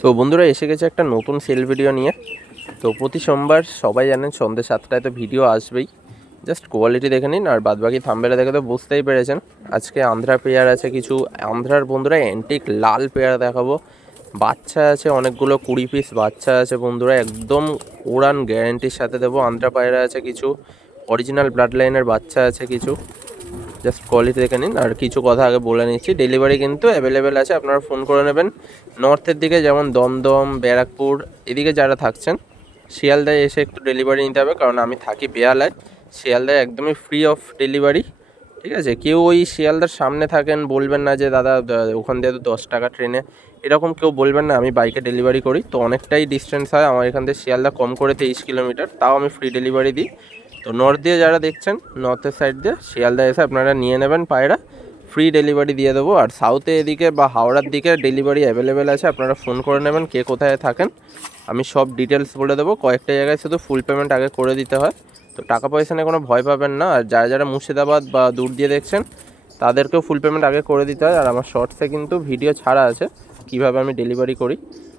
তো বন্ধুরা এসে গেছে একটা নতুন সেল ভিডিও নিয়ে। তো প্রতি সোমবার সবাই জানেন সন্ধ্যে 7টায় তো ভিডিও আসবেই। জাস্ট কোয়ালিটি দেখে নিন, আর বাদবাকি থাম্বনেলে দেখে তো বুঝতেই পেরেছেন। আজকে আন্ধ্রা পেয়ার আছে কিছু, আন্ধ্রার বন্ধুরা অ্যান্টিক লাল পেয়ার দেখাবো। বাচ্চা আছে অনেকগুলো, 20 পিস বাচ্চা আছে বন্ধুরা, একদম উড়ান গ্যারেন্টির সাথে দেবো। আন্ধ্রা পায়রা আছে কিছু, অরিজিনাল ব্লাড লাইনের বাচ্চা আছে কিছু। জাস্ট কোয়ালিটি দেখে নিন। আর কিছু কথা আগে বলে নিচ্ছি, ডেলিভারি কিন্তু অ্যাভেলেবেল আছে, আপনারা ফোন করে নেবেন। নর্থের দিকে যেমন দমদম, ব্যারাকপুর, এদিকে যারা থাকছেন শিয়ালদায় এসে একটু ডেলিভারি নিতে হবে, কারণ আমি থাকি বেহালায়। শিয়ালদায় একদমই ফ্রি অফ ডেলিভারি, ঠিক আছে। কেউ ওই শিয়ালদার সামনে থাকেন বলবেন না যে দাদা ওখান দিয়ে তো 10 টাকা ট্রেনে, এরকম কেউ বলবেন না। আমি বাইকে ডেলিভারি করি, তো অনেকটাই ডিস্টেন্স হয় আমার এখান থেকে শিয়ালদা, কম করে 23 কিলোমিটার, তাও আমি ফ্রি ডেলিভারি দিই। তো নর্থ দিয়ে যারা দেখছেন, নর্থের সাইড দিয়ে শিয়ালদা এসে আপনারা নিয়ে নেবেন পায়রা, ফ্রি ডেলিভারি দিয়ে দেবো। আর সাউথে এদিকে বা হাওড়ার দিকে ডেলিভারি অ্যাভেলেবেল আছে, আপনারা ফোন করে নেবেন কে কোথায় থাকেন, আমি সব ডিটেলস বলে দেবো। কয়েকটা জায়গায় শুধু ফুল পেমেন্ট আগে করে দিতে হয়, তো টাকা পয়সা নিয়ে কোনো ভয় পাবেন না। আর যারা যারা মুর্শিদাবাদ বা দূর দিয়ে দেখছেন তাদেরকেও ফুল পেমেন্ট আগে করে দিতে হয়। আর আমার শর্টসে কিন্তু ভিডিও ছাড়া আছে কীভাবে আমি ডেলিভারি করি,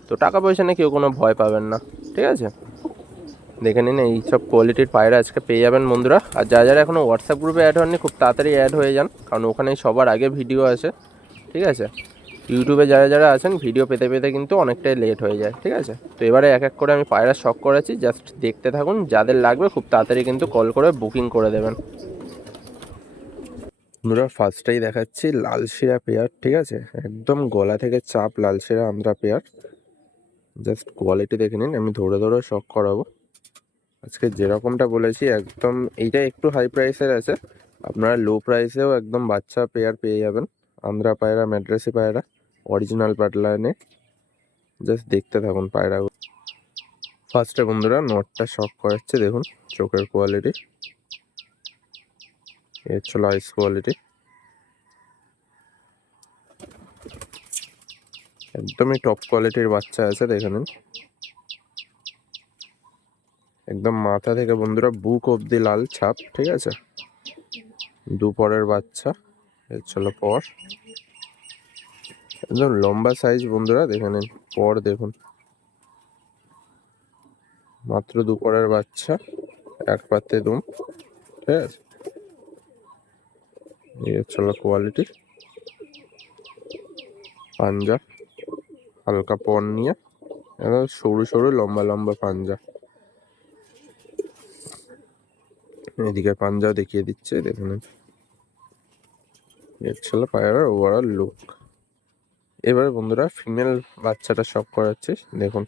তো টাকা পয়সা নিয়ে কেউ কোনো ভয় পাবেন না, ঠিক আছে। দেখে নিন এই সব কোয়ালিটির পায়রা আজকে পেয়ে যাবেন বন্ধুরা। আর যারা যারা এখনও হোয়াটসঅ্যাপ গ্রুপে অ্যাড হননি, খুব তাড়াতাড়ি অ্যাড হয়ে যান, কারণ ওখানেই সবার আগে ভিডিও আসে, ঠিক আছে। ইউটিউবে যারা যারা আছেন ভিডিও পেতে পেতে কিন্তু অনেকটাই লেট হয়ে যায়, ঠিক আছে। তো এবারে এক এক করে আমি পায়রা শখ করেছি, জাস্ট দেখতে থাকুন। যাদের লাগবে খুব তাড়াতাড়ি কিন্তু কল করে বুকিং করে দেবেন। বন্ধুরা ফার্স্টেই দেখাচ্ছি লালশিরা পেয়ার, ঠিক আছে, একদম গলা থেকে চাপ লালশিরা আন্ধ্রা পেয়ার। জাস্ট কোয়ালিটি দেখে নিন, আমি ধরে ধরে শখ করাবো আজকে যেরকমটা বলেছি। একদম এইটা একটু হাই প্রাইসের আছে, আপনারা লো প্রাইসেও একদম বাচ্চা পেয়ার পেয়ে যাবেন। আন্ধ্রা পায়রা, ম্যাড্রাসি পায়রা, অরিজিনাল প্যাটার্নে। জাস্ট দেখতে থাকুন পায়রাগুলো। ফার্স্টে বন্ধুরা নটটা শক করাচ্ছে, দেখুন চোখের কোয়ালিটি, এর ছিল আইস কোয়ালিটি, একদমই টপ কোয়ালিটির বাচ্চা আছে, দেখে নিন। একদম মাথা থেকে বন্ধুরা বুক অব্দি লাল ছাপ, ঠিক আছে। দুপরের বাচ্চা, এর ছিল পর, একদম লম্বা সাইজ বন্ধুরা, দেখে নিন। পর দেখুন, মাত্র দুপরের বাচ্চা, এক পাতে দুম, ঠিক আছে। এই হচ্ছে কোয়ালিটি। পাঞ্জা হালকা পর নিয়ে, একদম সরু সরু লম্বা লম্বা পাঞ্জা। এদিকে পাঞ্জাও দেখিয়ে দিচ্ছে, দেখুন। এর ছিল পায়রার ওভারঅল লুক। এবারে বন্ধুরা ফিমেল বাচ্চাটা শখ করাচ্ছি, দেখুন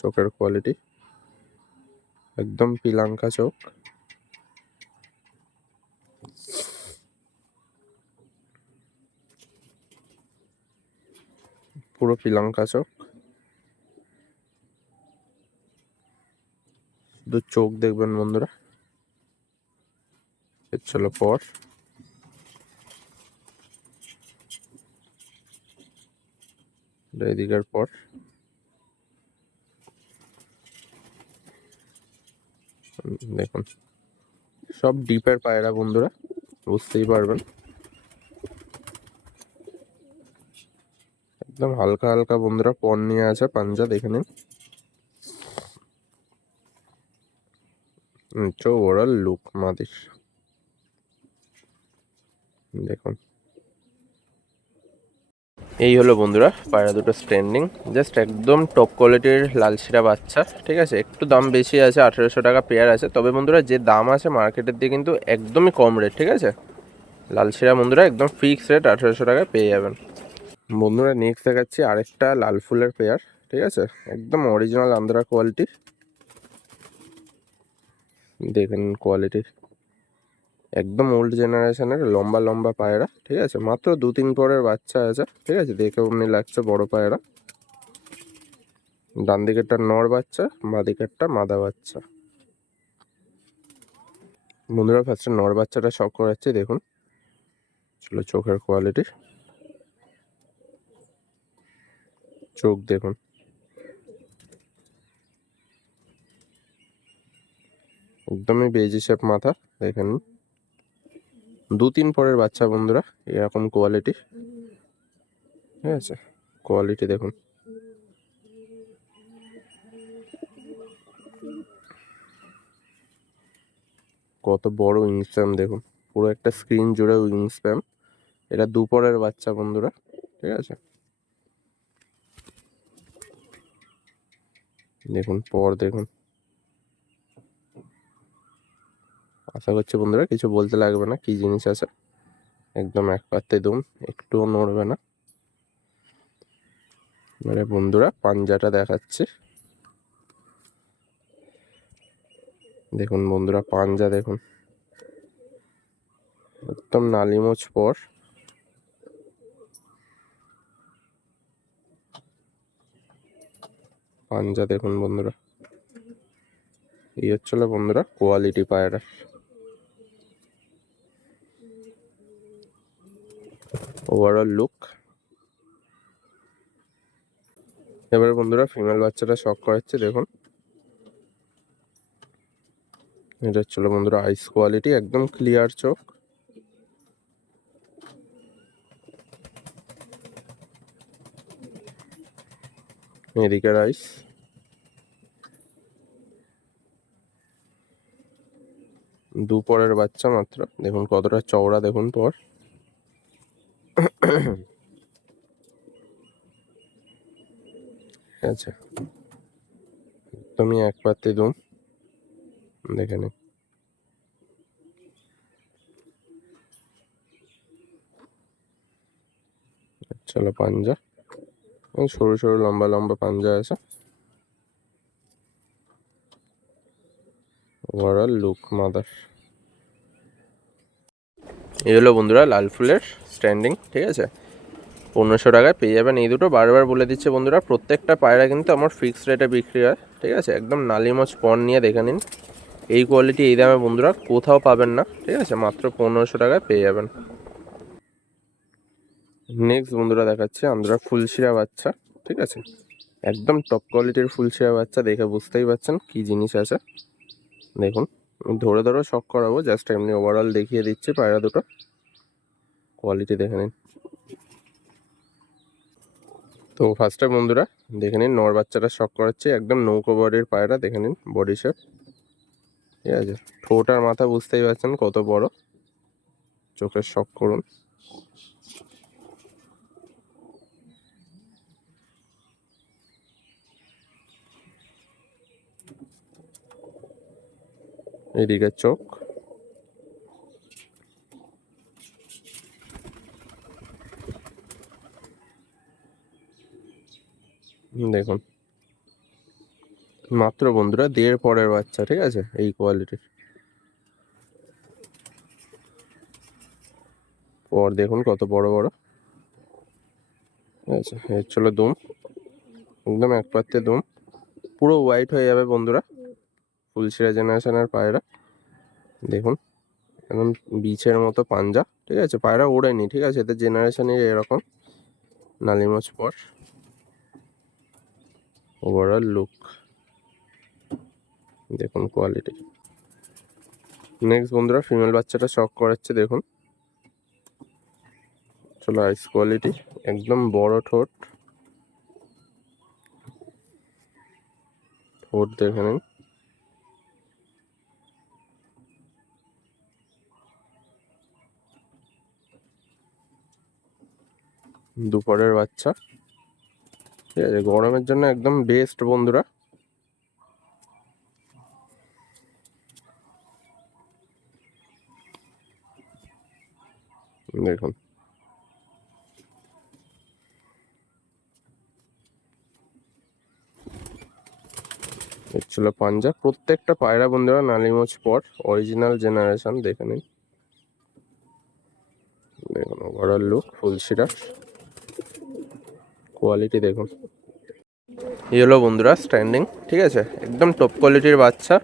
চোখের কোয়ালিটি, একদম পিলাঙ্কা চোখ, পুরো পিলাঙ্কা চোখ। শুধু চোখ দেখবেন বন্ধুরা। এর ছিল পর, এদিকের পর, দেখুন সব ডিপের পায়রা বন্ধুরা, বুঝতেই পারবেন। একদম হালকা হালকা বন্ধুরা পর নিয়ে আছে পাঞ্জা, দেখে নিন। ওভারঅল লুক মাদির, দেখুন। এই হলো বন্ধুরা পায়রা দুটো স্ট্যান্ডিং, জাস্ট একদম টপ কোয়ালিটির লালশিরা বাচ্চা, ঠিক আছে। একটু দাম বেশি আছে, 1800 টাকা পেয়ার আছে, তবে বন্ধুরা যে দাম আছে মার্কেটের দিয়ে কিন্তু একদমই কম রেট, ঠিক আছে। লালশিরা বন্ধুরা একদম ফিক্স রেট 1800 টাকায় পেয়ে যাবেন। বন্ধুরা নেক্সট দেখাচ্ছি আরেকটা লাল ফুলের পেয়ার, ঠিক আছে, একদম অরিজিনাল আন্ধ্রা কোয়ালিটি, দেখেন কোয়ালিটি। একদম ওল্ড জেনারেশনের লম্বা লম্বা পায়রা, ঠিক আছে। মাত্র 2-3 পরের বাচ্চা আছে, ঠিক আছে, দেখে অমনি লাগছে বড় পায়রা। ডান দিকেরটা নর বাচ্চা, বাঁ দিকেরটা মাদা বাচ্চা। বন্ধুরা ফার্স্টে নর বাচ্চাটা শখ করাচ্ছে, দেখুন চলো চোখের কোয়ালিটি, চোখ দেখুন, একদমই বেজি শেপ মাথা, দেখেন। 2-3 পরের বাচ্চা বন্ধুরা, এরকম কোয়ালিটি, ঠিক আছে। কোয়ালিটি দেখুন, কত বড় উইং স্প্যাম দেখুন, পুরো একটা স্ক্রিন জুড়ে উইং স্প্যাম। এটা দুপরের বাচ্চা বন্ধুরা, ঠিক আছে। দেখুন পর দেখুন, আশা করছি বন্ধুরা কিছু বলতে লাগবে না, কি জিনিস আছে। একদম এক পাত্রে দুম, একটুও নড়বে না। এবারে বন্ধুরা পাঞ্জাটা দেখাচ্ছি। দেখুন বন্ধুরা পাঞ্জা দেখুন, একদম নালিমোচ পর। পাঞ্জা দেখুন বন্ধুরা, এই হচ্ছিল বন্ধুরা কোয়ালিটি পায়রা। Overall look. এবারে বন্ধুরা ফিমেল বাচ্চাটা শক করাচ্ছে দেখুন। এটা হচ্ছিল বন্ধুরা আইস কোয়ালিটি, একদম ক্লিয়ার চোখ। এদিকে আইস। দুপরের বাচ্চা মাত্র, দেখুন কতটা চওড়া দেখুন পর। আচ্ছা, একদমই এক পাত্রে দুম, দেখে নিন। চলো পাঞ্জা, সরু সরু লম্বা লম্বা পাঞ্জা আছে। Overall look mother. এই হলো বন্ধুরা লাল ফুলের স্ট্যান্ডিং, ঠিক আছে। 1500 টাকায় পেয়ে যাবেন এই দুটো। বারবার বলে দিচ্ছে বন্ধুরা, প্রত্যেকটা পায়রা কিন্তু আমার ফিক্সড রেটে বিক্রি হয়, ঠিক আছে। একদম নালিমোচ পণ নিয়ে দেখে নিন, এই কোয়ালিটি এই দামে বন্ধুরা কোথাও পাবেন না, ঠিক আছে। মাত্র 1500 টাকায় পেয়ে যাবেন। নেক্সট বন্ধুরা দেখাচ্ছে আমরা ফুলশিরা বাচ্চা, ঠিক আছে। একদম টপ কোয়ালিটির ফুলশিরা বাচ্চা, দেখে বুঝতেই পারছেন কি জিনিস আছে। দেখুন ধরে ধরে শক করাবো, জাস্ট এমনি ওভারঅল দেখিয়ে দিচ্ছি পায়রা দুটো কোয়ালিটি দেখে নিন। তো ফার্স্টে বন্ধুরা দেখে নিন নর বাচ্চাটা শক করাচ্ছে, একদম নৌকো বডির পায়রা, দেখে নিন বডি শেপ, ঠিক আছে। ঠোঁট আর মাথা বুঝতেই পারছেন কত বড়, চোখের শক করুন। এদিকে চোখ, দেখুন মাত্র বন্ধুরা 1.5 পরের বাচ্চা, ঠিক আছে, এই কোয়ালিটির। পর দেখুন কত বড় বড়, ঠিক আছে। এর চলো দুম, একদম এক পাত্রে দুম, পুরো হোয়াইট হয়ে যাবে বন্ধুরা, ফুলশিরা জেনারেশনের পায়রা। দেখুন একদম বিছের মতো পাঞ্জা, ঠিক আছে। পায়রা ওড়েনি, ঠিক আছে, এদের জেনারেশনে এরকম নালিমোচ পর। ওভারঅল লুক দেখুন কোয়ালিটি। নেক্সট বন্ধুরা ফিমেল বাচ্চাটা শক করাচ্ছে দেখুন। চলো আইস কোয়ালিটি, একদম বড় ঠোঁট, ঠোঁট দেখে নিন। দুপুরের বাচ্চা, ঠিক আছে, গরমের জন্য একদম বেস্ট বন্ধুরা। দেখুন ছিল পাঞ্জা, প্রত্যেকটা পায়রা বন্ধুরা নালিমোচ পর, অরিজিনাল জেনারেশন, দেখে নিন। দেখুন ওভারঅল লুক ফুলশিরা কোয়ালিটি দেখুন। এই হলো বন্ধুরা স্ট্যান্ডিং, ঠিক আছে, একদম টপ কোয়ালিটির বাচ্চা।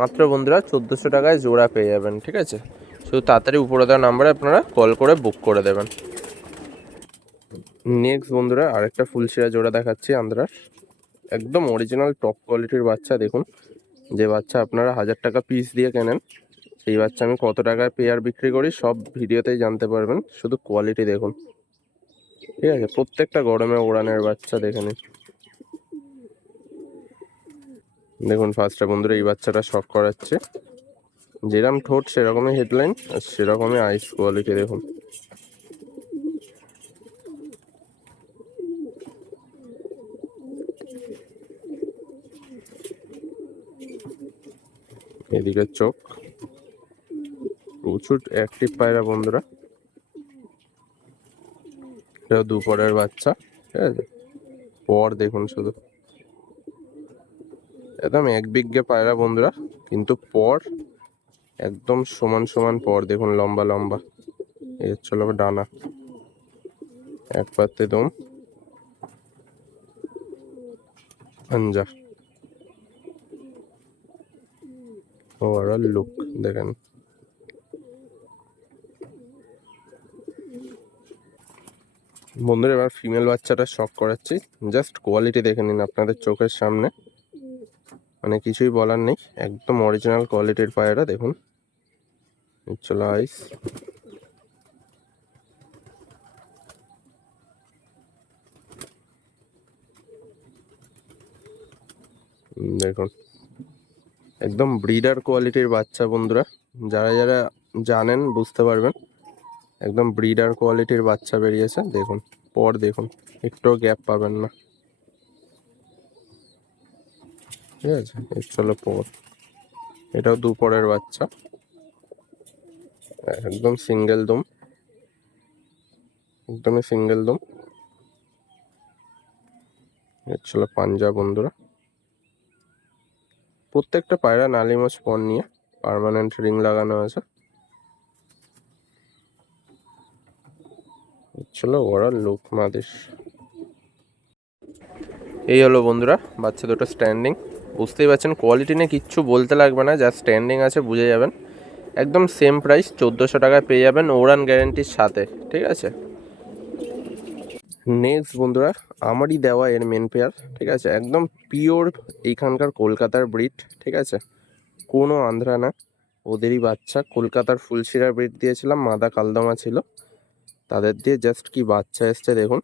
মাত্র বন্ধুরা 1400 টাকায় জোড়া পেয়ে যাবেন, ঠিক আছে। শুধু তাড়াতাড়ি উপরে দেওয়া নাম্বারে আপনারা কল করে বুক করে দেবেন। নেক্সট বন্ধুরা আরেকটা ফুলশিরা জোড়া দেখাচ্ছি আন্ধ্রার, একদম অরিজিনাল টপ কোয়ালিটির বাচ্চা। দেখুন যে বাচ্চা আপনারা 1000 টাকা পিস দিয়ে কেনেন, সেই বাচ্চা আমি কত টাকায় পেয়ার বিক্রি করি সব ভিডিওতেই জানতে পারবেন। শুধু কোয়ালিটি দেখুন, ঠিক আছে। প্রত্যেকটা গরমে ওড়ানের বাচ্চা, দেখে নিন। দেখুন ফার্স্টে বন্ধুরা এই বাচ্চাটা শক করাচ্ছে, যেরকম ঠোঁট সেরকমই হেডলাইন আর সেরকমই আইস কোয়ালিটি দেখুন। এদিকে চোখ, প্রচুর অ্যাক্টিভ পায়রা বন্ধুরা। এটা দুপুরের বাচ্চা, ঠিক আছে। পর দেখুন শুধু, একদম এক বিঘে পায়রা বন্ধুরা, কিন্তু পর একদম সমান সমান পর দেখুন, লম্বা লম্বা। এর চলো ডানা, এক পাত্তে দম, পাঞ্জা, ওভারঅল লুক দেখেন। বন্ধুরা এবার ফিমেল বাচ্চাটা শক করাচ্ছি, জাস্ট কোয়ালিটি দেখে নিন আপনাদের চোখের সামনে, মানে কিছুই বলার নেই, একদম অরিজিনাল কোয়ালিটির পায়রা দেখুন। চলো আইস, দেখুন একদম ব্রিডার কোয়ালিটির বাচ্চা বন্ধুরা, যারা যারা জানেন বুঝতে পারবেন, একদম ব্রিডার কোয়ালিটির বাচ্চা বেরিয়েছে দেখুন। পর দেখুন, একটুও গ্যাপ পাবেন না, ঠিক আছে। এর চলো পর, এটাও দুপরের বাচ্চা, একদম সিঙ্গেল দম, একদমই সিঙ্গেল দম। এর চলো পাঞ্জা বন্ধুরা। প্রত্যেকটা পায়রা নালিমাছ পর নিয়ে পার্মানেন্ট রিং লাগানো আছে। চলো ওভারঅল লুক মাদেশ। এই হলো বন্ধুরা বাচ্চা দুটো স্ট্যান্ডিং, বুঝতেই পারছেন কোয়ালিটি নিয়ে কিচ্ছু বলতে লাগবে না, যা স্ট্যান্ডিং আছে বুঝে যাবেন। একদম সেম প্রাইস 1400 টাকায় পেয়ে যাবেন ওড়ান গ্যারেন্টির সাথে, ঠিক আছে। নেক্সট বন্ধুরা আমারই দেওয়া এর মেন পেয়ার, ঠিক আছে, একদম পিওর এইখানকার কলকাতার ব্রিড, ঠিক আছে, কোনো আন্ধ্রা না, ওদেরই বাচ্চা। কলকাতার ফুলশিরা ব্রিড দিয়েছিলাম, মাদা কালদমা ছিল, তাদের দিয়ে জাস্ট কি বাচ্চা এসছে দেখুন।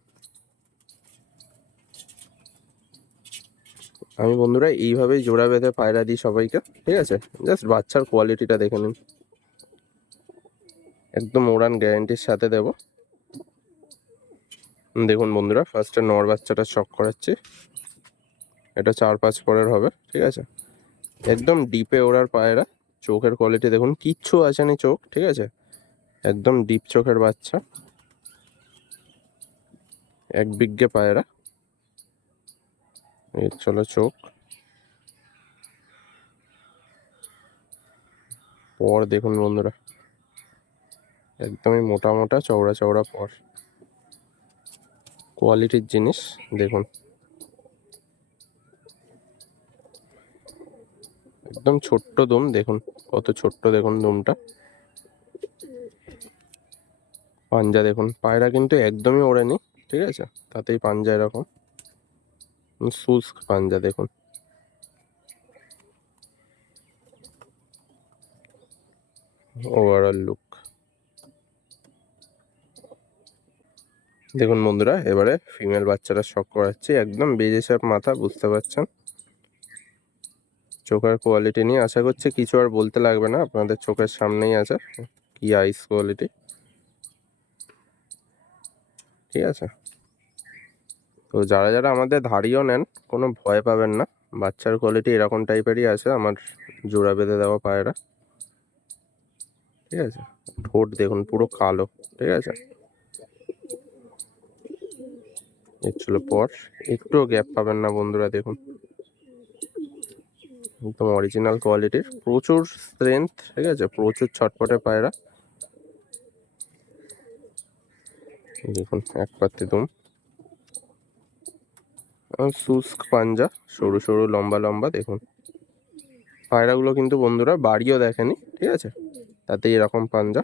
আমি বন্ধুরা এইভাবেই জোড়া বেঁধে পায়রা দিই সবাইকে, ঠিক আছে। জাস্ট বাচ্চার কোয়ালিটিটা দেখে নিন, একদম ওড়ান গ্যারেন্টির সাথে দেব। দেখুন বন্ধুরা ফার্স্টে নর বাচ্চাটা শক করাচ্ছি, এটা 4-5 পরের হবে, ঠিক আছে। একদম ডিপে ওড়ার পায়রা, চোখের কোয়ালিটি দেখুন, কিচ্ছু আসেনি চোখ, ঠিক আছে, একদম ডিপ চোখের বাচ্চা, এক বিঘে পায়রা। এর চলো চোখ, পর দেখুন বন্ধুরা, একদমই মোটা মোটা চওড়া চওড়া পর, কোয়ালিটির জিনিস দেখুন। একদম ছোট্ট দম দেখুন, কত ছোট্ট দেখুন দমটা। পাঞ্জা দেখুন, পায়রা কিন্তু একদমই ওড়েনি, ঠিক আছে, তাতেই পাঞ্জা এরকম শুষ্ক পাঞ্জা দেখুন। ওভারঅল লুক দেখুন বন্ধুরা। এবারে ফিমেল বাচ্চাটা শক করাচ্ছি, একদম বেজে সাপ মাথা, বুঝতে পারছেন। চোখের কোয়ালিটি নিয়ে আশা করছি কিছু আর বলতে লাগবে না, আপনাদের চোখের সামনেই আছে কি আইস কোয়ালিটি, ঠিক আছে। তো যারা যারা আমাদের ধাড়িও নেন কোনো ভয় পাবেন না, বাচ্চার কোয়ালিটি এরকম টাইপেরই আছে আমার জোড়া বেঁধে দেওয়া পায়রা, ঠিক আছে। ঠোঁট দেখুন পুরো কালো, ঠিক আছে। এর ছিল পর, একটুও গ্যাপ পাবেন না বন্ধুরা দেখুন, একদম অরিজিনাল কোয়ালিটির, প্রচুর স্ট্রেংথ, ঠিক আছে, প্রচুর ছটপটে পায়রা দেখুন। এক পাত্তি দুম, শুষ্ক পাঞ্জা, সরু সরু লম্বা লম্বা দেখুন। পায়রাগুলো কিন্তু বন্ধুরা বাড়িও দেখেনি, ঠিক আছে, তাতে এরকম পাঞ্জা,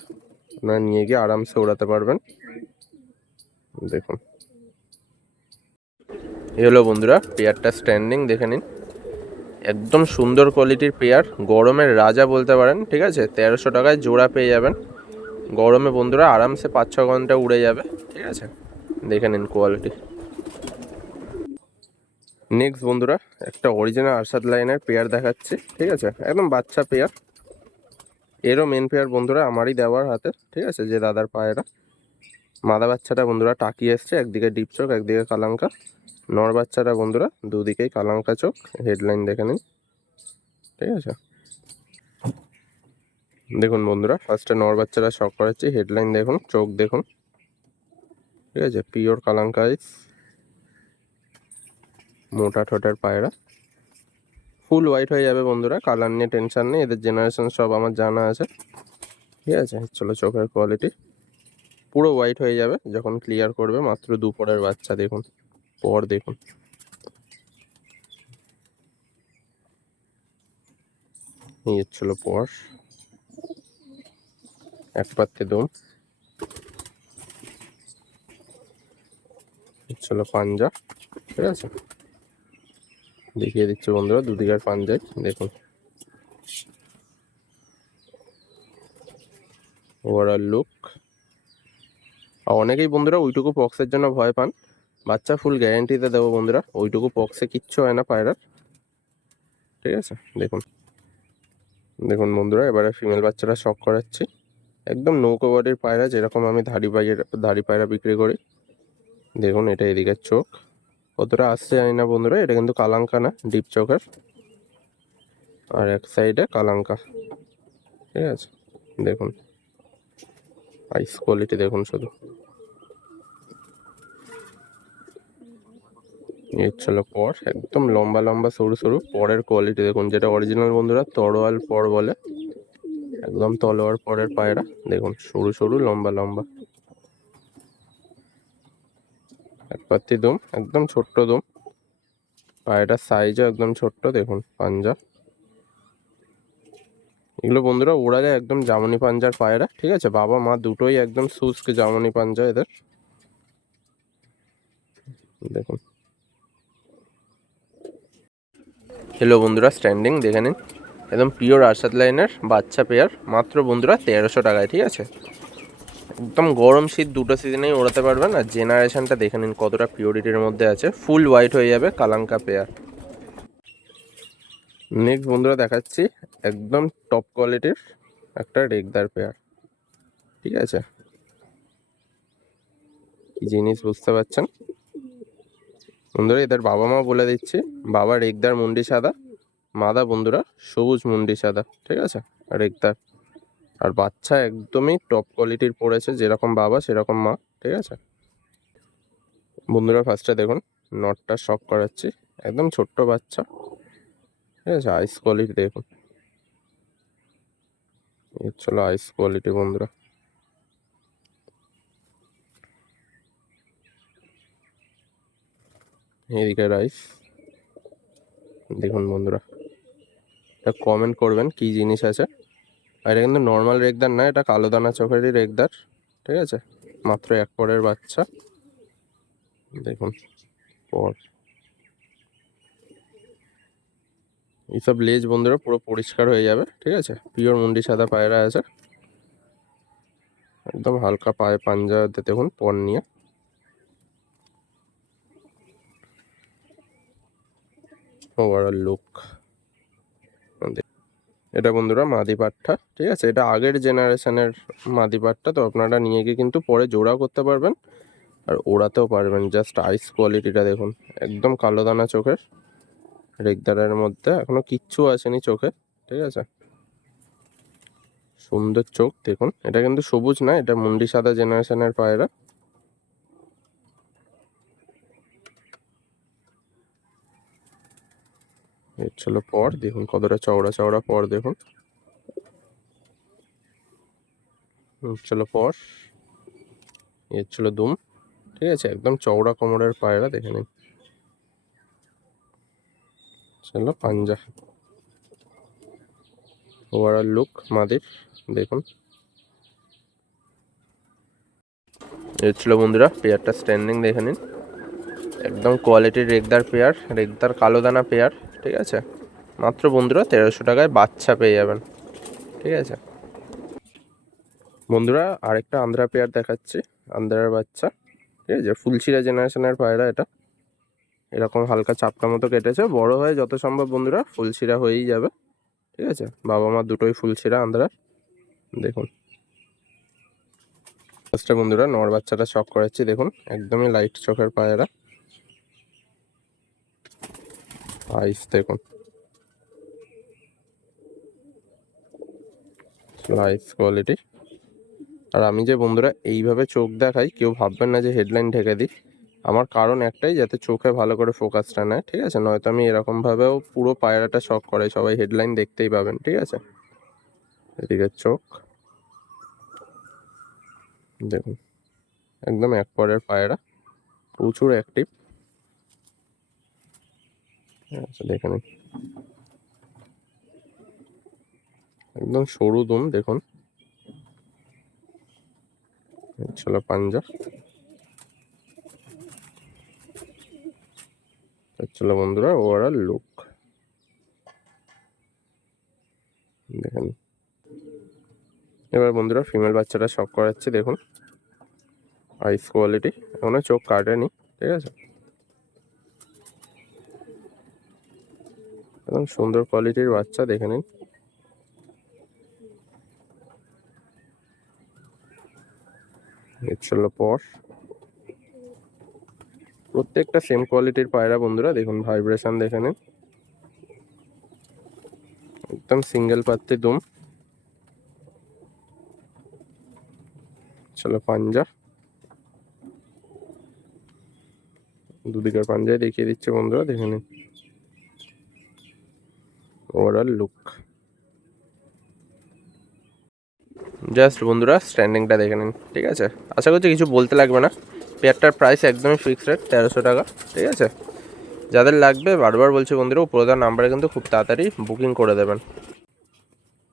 আপনারা নিয়ে গিয়ে আরামসে ওড়াতে পারবেন দেখুন। এই হলো বন্ধুরা পেয়ারটা স্ট্যান্ডিং দেখে নিন, একদম সুন্দর কোয়ালিটির পেয়ার, গরমের রাজা বলতে পারেন, ঠিক আছে। 1300 টাকায় জোড়া পেয়ে যাবেন, গরমে বন্ধুরা আরামসে 5-6 ঘন্টা উড়ে যাবে, ঠিক আছে। দেখে নিন কোয়ালিটি। নেক্সট বন্ধুরা একটা অরিজিনাল আরশাদ লাইনের পেয়ার দেখাচ্ছি, ঠিক আছে, একদম বাচ্চা পেয়ার, এরও মেন পেয়ার বন্ধুরা আমারই দেওয়ার হাতে, ঠিক আছে, যে দাদার পায়রা। মাদা বাচ্চাটা বন্ধুরা টাকি এসছে, একদিকে ডিপ চোখ একদিকে কালাঙ্কা। নর বাচ্চাটা বন্ধুরা দুদিকেই কালাঙ্কা চোখ, হেডলাইন দেখে নিন, ঠিক আছে। দেখুন বন্ধুরা, ফার্স্টে নর বাচ্চারা শখ করাচ্ছি, হেডলাইন দেখুন, চোখ দেখুন, ঠিক আছে, পিওর কালাঙ্কা আইস, মোটা ঠোঁটের পায়রা, ফুল হোয়াইট হয়ে যাবে বন্ধুরা, কালার নিয়ে টেনশন নেই, এদের জেনারেশন সব আমার জানা আছে, ঠিক আছে। চলো চোখের কোয়ালিটি পুরো হোয়াইট হয়ে যাবে যখন ক্লিয়ার করবে, মাত্র দুপুরের বাচ্চা, দেখুন পর দেখুন, এই হচ্ছিল পর, এক পাত্রে দম, হচ্ছিল পাঞ্জা, ঠিক আছে। দেখিয়ে দিচ্ছি বন্ধুরা দুদিকের পাঞ্জায়, দেখুন ওভারঅল লুক। আর অনেকেই বন্ধুরা ওইটুকু পক্সের জন্য ভয় পান, বাচ্চা ফুল গ্যারেন্টিতে দেবো বন্ধুরা, ওইটুকু পক্সে কিচ্ছু হয় না পায়রার, ঠিক আছে। দেখুন দেখুন বন্ধুরা, এবারে ফিমেল বাচ্চারা শখ করাচ্ছি, একদম নৌকো বডির পায়রা, যেরকম আমি ধাড়ি পায়রা বিক্রি করি। দেখুন এটা এদিকের চোখ, কতটা আসছে জানি না বন্ধুরা, এটা কিন্তু কালাঙ্কা না, ডিপ চোখের, আর এক সাইডে কালাঙ্কা, ঠিক আছে। দেখুন আইস কোয়ালিটি দেখুন শুধু, এই ছিল পর, একদম লম্বা লম্বা সরু সরু পরের কোয়ালিটি দেখুন, যেটা অরিজিনাল বন্ধুরা তরোয়াল পর বলে, একদম তলোয়ার পরের পায়রা, দেখুন সরু সরু লম্বা লম্বা, এক পাত্তি দম, একদম ছোট্ট দম, পায়রাটার সাইজও একদম ছোট্ট, দেখুন পাঞ্জা, এগুলো বন্ধুরা ওরা যায় একদম জামনি পাঞ্জার পায়রা, ঠিক আছে, বাবা মা দুটোই একদম শুষ্ক জামনি পাঞ্জা এদের, দেখুন। হ্যালো বন্ধুরা, স্ট্যান্ডিং দেখে নিন, একদম পিওর আরশাদ লাইনের বাচ্চা পেয়ার, মাত্র বন্ধুরা 1300 টাকায়, ঠিক আছে। একদম গরম শীত দুটো সিজনেই ওড়াতে পারবেন, আর জেনারেশনটা দেখে নিন কতটা পিওরিটির মধ্যে আছে, ফুল হোয়াইট হয়ে যাবে, কালাঙ্কা পেয়ার। নেক্সট বন্ধুরা দেখাচ্ছি একদম টপ কোয়ালিটির একটা রেগদার পেয়ার, ঠিক আছে। কি জিনিস বুঝতে পারছেন বন্ধুরা, এদের বাবা মা বলে দিচ্ছি, বাবা রেগদার মুন্ডি সাদা, মাদা বন্ধুরা সবুজ মুন্ডি সাদা, ঠিক আছে, রেগদার। আর বাচ্চা একদমই টপ কোয়ালিটির পড়েছে, যেরকম বাবা সেরকম মা, ঠিক আছে। বন্ধুরা ফার্স্টে দেখুন নটটা শক করাচ্ছি, একদম ছোট্ট বাচ্চা, ঠিক আছে, আইস কোয়ালিটি দেখুন, এই চলো আইস কোয়ালিটি বন্ধুরা, এইদিকে রাইস, দেখুন বন্ধুরা, এটা কমেন্ট করবেন কি জিনিস আছে। আর এটা কিন্তু নর্মাল রেগদার না, এটা কালো দানা চোখেরই রেগদার, ঠিক আছে, মাত্র এক পরের বাচ্চা, দেখুন পর। এইসব লেজ বন্ধুরা পুরো পরিষ্কার হয়ে যাবে, ঠিক আছে, পিওর মুন্ডি সাদা পায়রা আছে, একদম হালকা পায়ে পাঞ্জা দেখুন পর নিয়ে, ওভারঅল লুক। এটা বন্ধুরা মাদি পাঠা, ঠিক আছে, এটা আগের জেনারেশনের মাদি পাঠা, তো আপনারা নিয়ে গিয়ে কিন্তু পরে জোড়াও করতে পারবেন আর ওড়াতেও পারবেন। জাস্ট আইস কোয়ালিটিটা দেখুন, একদম কালো দানা চোখের, রেগদারের মধ্যে এখনো কিচ্ছু আসেনি চোখে, ঠিক আছে, সুন্দর চোখ দেখুন। এটা কিন্তু সবুজ না, এটা মুন্ডি সাদা জেনারেশনের পায়রা, এর ছিল পর, দেখুন কতটা চওড়া চওড়া পর, দেখুন ছিল পর, এর ছিল দুম, ঠিক আছে, একদম চওড়া কোমরের পায়রা, দেখে নিন, চলো পাঞ্জা, ওভারঅল লুক মাদির দেখুন। এর ছিল বন্ধুরা পেয়ারটা স্ট্যান্ডিং দেখে নিন, একদম কোয়ালিটির রেগদার পেয়ার, রেগদার কালো দানা পেয়ার, ঠিক আছে, মাত্র বন্ধুরা 1300 টাকায় বাচ্চা পেয়ে যাবেন, ঠিক আছে। বন্ধুরা আরেকটা আন্ধ্রা পেয়ার দেখাচ্ছি, আন্ধ্রার বাচ্চা, ঠিক আছে, ফুলশিরা জেনারেশনের পায়রা, এটা এরকম হালকা চাপটা মতো কেটেছে, বড় হয়ে যত সম্ভব বন্ধুরা ফুলশিরা হয়েই যাবে, ঠিক আছে, বাবা মা দুটোই ফুলশিরা আন্ধ্রা, দেখুন ফার্স্টে বন্ধুরা নর বাচ্চাটা শখ করাচ্ছি, দেখুন একদমই লাইট চোখের পায়রা, আইস দেখুন আইস কোয়ালিটি। আর আমি যে বন্ধুরা এইভাবে চোখ দেখাই, কেউ ভাববেন না যে হেডলাইন ঢেকে দিই, আমার কারণ একটাই, যাতে চোখে ভালো করে ফোকাসটা নেয়, ঠিক আছে? নয়তো আমি এরকমভাবেও পুরো পায়রাটা শখ করে, সবাই হেডলাইন দেখতেই পাবেন, ঠিক আছে? এদিকে চোখ দেখুন, একদম এক পরের পায়রা, প্রচুর অ্যাক্টিভ, ঠিক আছে? দেখে নিন একদম সরু দুম, দেখুন চলো পাঞ্জা, চলো বন্ধুরা ওভারঅল লুক দেখেন। এবার বন্ধুরা ফিমেল বাচ্চাটা শখ করাচ্ছে, দেখুন আইস কোয়ালিটি, এখনো চোখ কাটেনি, ঠিক আছে? একদম সুন্দর কোয়ালিটির বাচ্চা, দেখে নিন। ছিল পর প্রত্যেকটা সেম কোয়ালিটির পায়রা বন্ধুরা, দেখুন ভাইব্রেশন দেখে নিন, একদম সিঙ্গেল পাত্তি দুম, চলো পাঞ্জা, দুদিকের পাঞ্জায় দেখিয়ে দিচ্ছে বন্ধুরা, দেখে নিন ওভারঅল লুক। জাস্ট বন্ধুরা স্ট্যান্ডিংটা দেখে নিন, ঠিক আছে? আশা করছি কিছু বলতে লাগবে না। পেয়ারটার প্রাইস একদমই ফিক্সড রেট 1300 টাকা, ঠিক আছে? যাদের লাগবে বারবার বলছি বন্ধুরা, উপরদার নাম্বারে কিন্তু খুব তাড়াতাড়ি বুকিং করে দেবেন।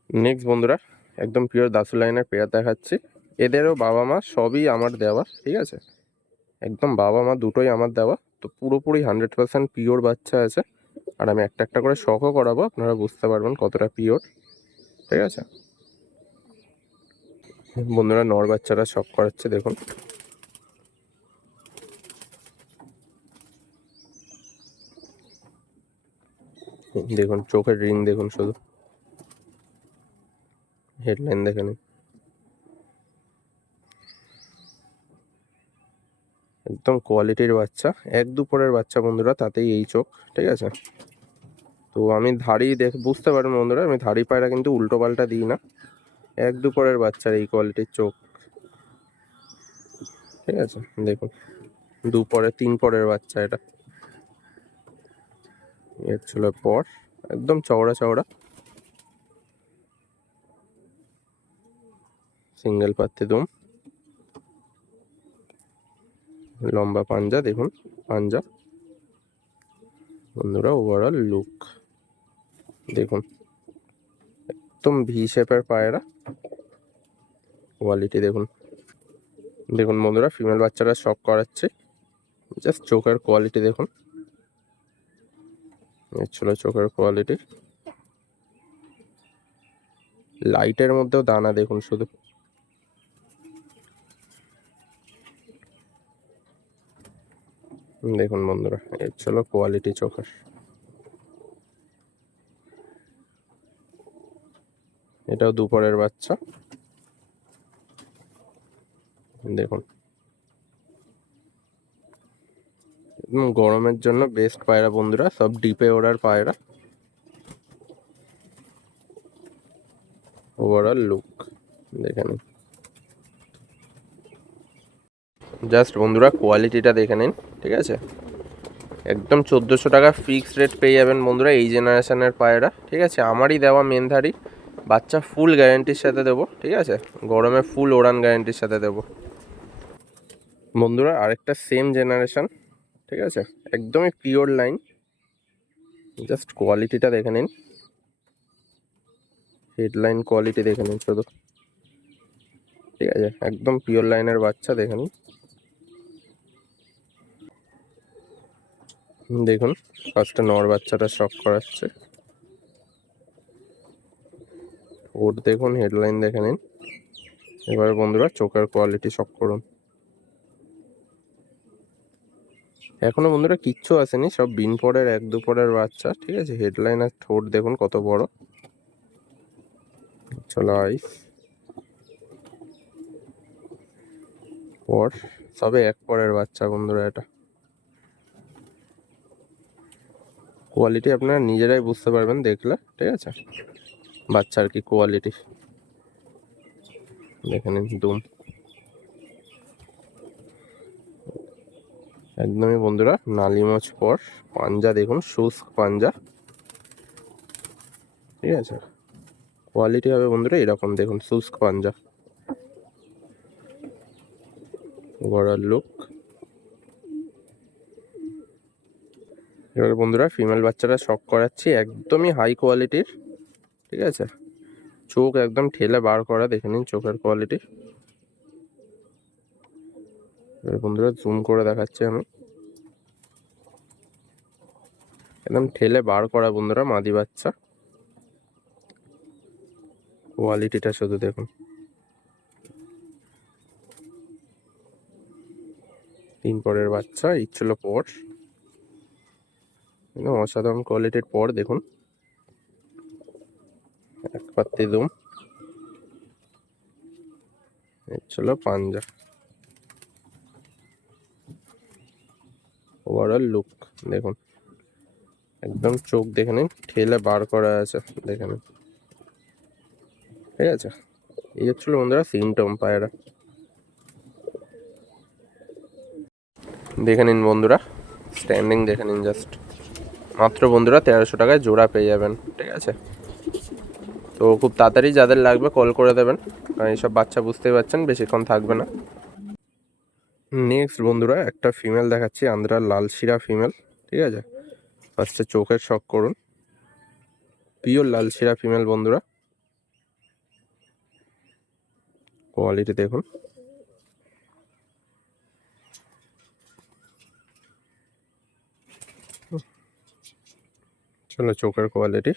নেক্সট বন্ধুরা একদম পিওর দাসু লাইনের পেয়ার দেখাচ্ছি, এদেরও বাবা মা সবই আমার দেওয়া, ঠিক আছে? একদম বাবা মা দুটোই আমার দেওয়া, তো পুরোপুরি 100% পিওর বাচ্চা আছে। আর আমি একটা একটা করে শখও করাবো, আপনারা বুঝতে পারবেন কতটা পিওর, ঠিক আছে? বন্ধুরা নর বাচ্চারা শখ করাচ্ছে, দেখুন দেখুন চোখের রিং দেখুন, শুধু হেডলাইন দেখে নিন, একদম কোয়ালিটির বাচ্চা, এক দুপুরের বাচ্চা বন্ধুরা, তাতেই এই চোখ, ঠিক আছে? তো আমি ধাড়ি দেখে বুঝতে পারেন বন্ধুরা, আমি ধাড়ি পায়রা কিন্তু উল্টো পাল্টা দিই না, এক দুপুরের বাচ্চার এই কোয়ালিটির চোখ, ঠিক আছে? দেখুন দুপরে তিন পরের বাচ্চা এটা, এর ছিল পর, একদম চওড়া চওড়া, সিঙ্গেল পাত্তি দুম, লম্বা পাঞ্জা, দেখুন পাঞ্জা বন্ধুরা ওভারঅল লুক দেখুন, একদম ভি শেপের পায়রা, কোয়ালিটি দেখুন। দেখুন বন্ধুরা ফিমেল বাচ্চারা শখ করাচ্ছে, জাস্ট চোখের কোয়ালিটি দেখুন, এর ছিল চোখের কোয়ালিটি, লাইটের মধ্যেও দানা দেখুন শুধু, দেখুন বন্ধুরা এর ছিল কোয়ালিটি চোখের। এটাও দুপুরের বাচ্চা, দেখুন গরমের জন্য বেস্ট পায়রা বন্ধুরা, সব ডিপে ওড়ার পায়রা, ওভারঅল লুক দেখে নিন। জাস্ট বন্ধুরা কোয়ালিটিটা দেখে নিন, ঠিক আছে? একদম 1400 টাকা ফিক্সড রেট পেয়ে যাবেন বন্ধুরা এই জেনারেশনের পায়রা, ঠিক আছে? আমারই দেওয়া মেনধারী বাচ্চা, ফুল গ্যারেন্টির সাথে দেবো, ঠিক আছে? গরমে ফুল ওড়ান গ্যারেন্টির সাথে দেবো বন্ধুরা। আরেকটা সেম জেনারেশন, ঠিক আছে? একদমই পিওর লাইন, জাস্ট কোয়ালিটিটা দেখে নিন, হেডলাইন কোয়ালিটি দেখে নিন শুধু, ঠিক আছে? একদম পিওর লাইনের বাচ্চা, দেখে নিন। দেখুন ফার্স্টে নর বাচ্চাটা শখ করাচ্ছে, ওর দেখুন হেডলাইন দেখে নিন। এবার বন্ধুরা চোখের কোয়ালিটি শখ করুন, এখনো বন্ধুরা কিচ্ছু আসেনি, সব বিন পরের এক দুপুরের বাচ্চা, ঠিক আছে? হেডলাইন আর ঠোঁট দেখুন কত বড়, চলো আইস, পর সবে এক পরের বাচ্চা বন্ধুরা। এটা কোয়ালিটি আপনারা নিজেরাই বুঝতে পারবেন দেখলে, ঠিক আছে, বাচ্চার কি কোয়ালিটি দেখে নিন। দুম একদমই বন্ধুরা নালিমোচ পর, পাঞ্জা দেখুন শুষ্ক পাঞ্জা, ঠিক আছে। কোয়ালিটি হবে বন্ধুরা এরকম, দেখুন শুষ্ক পাঞ্জা, ওভারঅল লুক। এবার বন্ধুরা ফিমেল বাচ্চারা শক করাচ্ছি, একদমই হাই কোয়ালিটির, ঠিক আছে। চোখ একদম ঠেলে বার করা, দেখে নিন চোখের কোয়ালিটি। এবার বন্ধুরা জুম করে দেখাচ্ছি আমি, একদম ঠেলে বার করা বন্ধুরা মাদি বাচ্চা, কোয়ালিটিটা শুধু দেখুন। 3 পরের বাচ্চা, ইচ্ছিল পর, একদম অসাধারণ কোয়ালিটির পর দেখুন, এক পাত্তি দুম, ইচ্ছিল পাঞ্জা, ওভারঅল লুক দেখুন। একদম চোখ দেখে নিন, ঠেলে বার করা আছে, দেখে নিন, ঠিক আছে। এই হচ্ছিল বন্ধুরা সিমটম পায়রা। দেখে নিন বন্ধুরা স্ট্যান্ডিং দেখে নিন জাস্ট, মাত্র বন্ধুরা 1300 টাকায় জোড়া পেয়ে যাবেন, ঠিক আছে। তো খুব তাড়াতাড়ি যাদের লাগবে কল করে দেবেন, কারণ এইসব বাচ্চা বুঝতেই পারছেন বেশিক্ষণ থাকবে না। নেক্সট বন্ধুরা একটা ফিমেল দেখাচ্ছি, আন্ধ্রার লাল শিরা ফিমেল, ঠিক আছে। ফার্স্টে চোখের শক করুন, পিওর লাল শিরা ফিমেল বন্ধুরা, কোয়ালিটি দেখুন। চলো চোখের কোয়ালিটি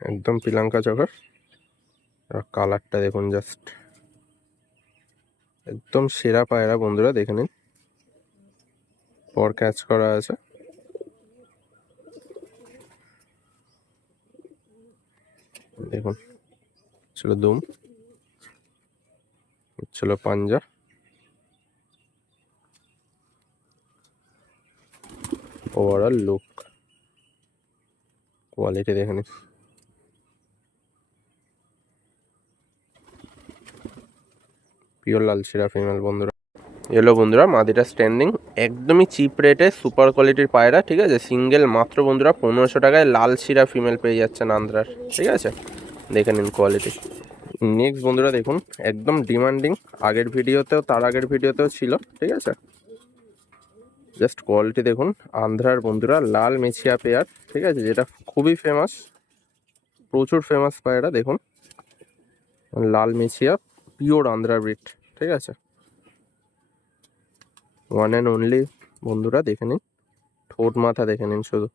একদম পিলাঙ্কা চোখের, আর কালারটা দেখুন জাস্ট, একদম সেরা পায়রা বন্ধুরা, দেখে নিন। পর ক্যাচ করা আছে, দেখুন ছিল দুম, ছিল পাঞ্জা, ওভারঅল লুক, কোয়ালিটি দেখে নিন। পিওর লাল শিরা ফিমেল বন্ধুরা। এলো বন্ধুরা মাদিটা স্ট্যান্ডিং, একদমই চিপ রেটে সুপার কোয়ালিটির পায়রা, ঠিক আছে। সিঙ্গেল মাত্র বন্ধুরা 1500 টাকায় লাল শিরা ফিমেল পেয়ে যাচ্ছেন আন্ধ্রার, ঠিক আছে। দেখে নিন কোয়ালিটি। নেক্সট বন্ধুরা দেখুন একদম ডিমান্ডিং, আগের ভিডিওতেও তার আগের ভিডিওতেও ছিল, ঠিক আছে। জাস্ট কোয়ালিটি দেখুন, আন্ধ্রার বন্ধুরা লাল মেছিয়া পেয়ার, ঠিক আছে, যেটা খুবই ফেমাস, প্রচুর ফেমাস পায়রা, দেখুন লাল মেছিয়া পিওর আন্ধ্রা ব্রিড, ঠিক আছে। ওয়ান অ্যান্ড অনলি বন্ধুরা, দেখে নিন ঠোঁট মাথা দেখে নিন শুধু,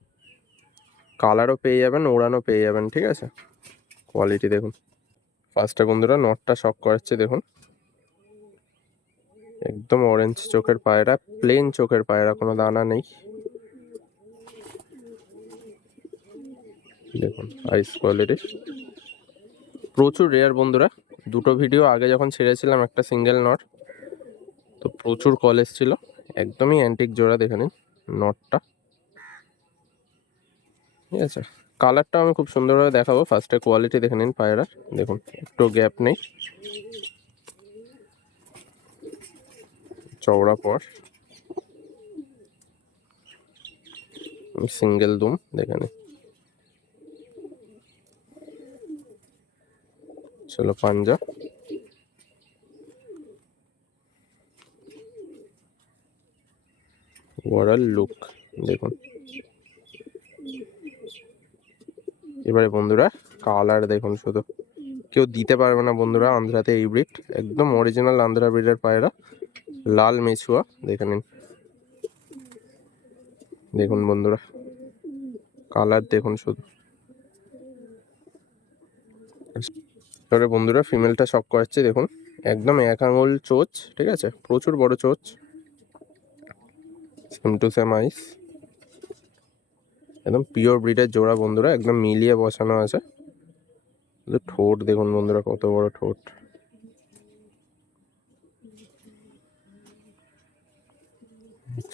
কালারও পেয়ে যাবেন, ওড়ানো পেয়ে যাবেন, ঠিক আছে। কোয়ালিটি দেখুন। ফার্স্টে বন্ধুরা নটটা শক করাচ্ছে, দেখুন একদম অরেঞ্জ চোখের পায়রা, প্লেন চোখের পায়রা, কোনো দানা নেই, দেখুন আইস কোয়ালিটি প্রচুর রেয়ার বন্ধুরা। দুটো ভিডিও আগে যখন ছেড়েছিলাম একটা সিঙ্গেল নট, তো প্রচুর কল এসেছিল, একদমই অ্যান্টিক জোড়া, দেখে নিন নটটা, ঠিক আছে। কালারটা আমি খুব সুন্দরভাবে দেখাবো, ফার্স্টে কোয়ালিটি দেখে নিন পায়রার, দেখুন একটু গ্যাপ নেই, চওড়া পর, সিঙ্গেল দুম, দেখে নিন, চলো পাঞ্জা, ওভারঅল লুক দেখুন। এবারে বন্ধুরা কালার দেখুন শুধু, কেউ দিতে পারবে না বন্ধুরা আন্ধ্রাতে এই ব্রিড, একদম অরিজিনাল আন্ধ্রা ব্রিডের পায়রা, লাল মেছুয়া, দেখে নিন, দেখুন বন্ধুরা কালার দেখুন শুধু। এবারে বন্ধুরা ফিমেলটা শক করাচ্ছে, দেখুন একদম 1 আঙুল চোচ, ঠিক আছে, প্রচুর বড় চোচ, সেম টু সেম আইস, একদম পিওর ব্রিডের জোড়া বন্ধুরা, একদম মিলিয়ে বসানো আছে। ঠোঁট দেখুন বন্ধুরা কত বড় ঠোঁট,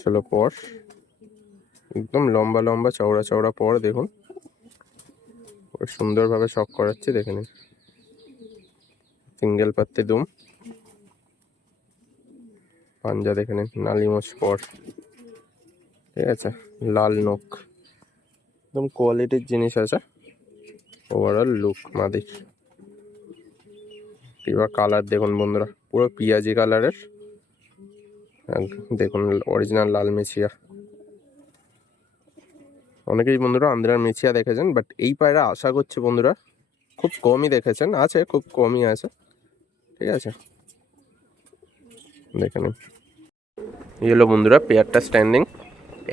চলো পর, একদম লম্বা লম্বা চওড়া চওড়া পর দেখুন, সুন্দরভাবে শক করাচ্ছি দেখে নিন। সিঙ্গেল পাত্তি দুম, পাঞ্জা দেখে নিন, নালিমোচ পর, ঠিক আছে, লাল নখ, একদম কোয়ালিটির জিনিস আছে। ওভারঅল লুক মাদির। এবার কালার দেখুন বন্ধুরা, পুরো পিঁয়াজি কালারের, দেখুন অরিজিনাল লাল মেছিয়া। অনেকেই বন্ধুরা আন্ধ্রার মেছিয়া দেখেছেন, বাট এই পায়রা আশা করছি বন্ধুরা খুব কমই দেখেছেন, আছে খুব কমই আছে, ঠিক আছে, দেখে নিন। এই হলো বন্ধুরা পেয়ারটা স্ট্যান্ডিং,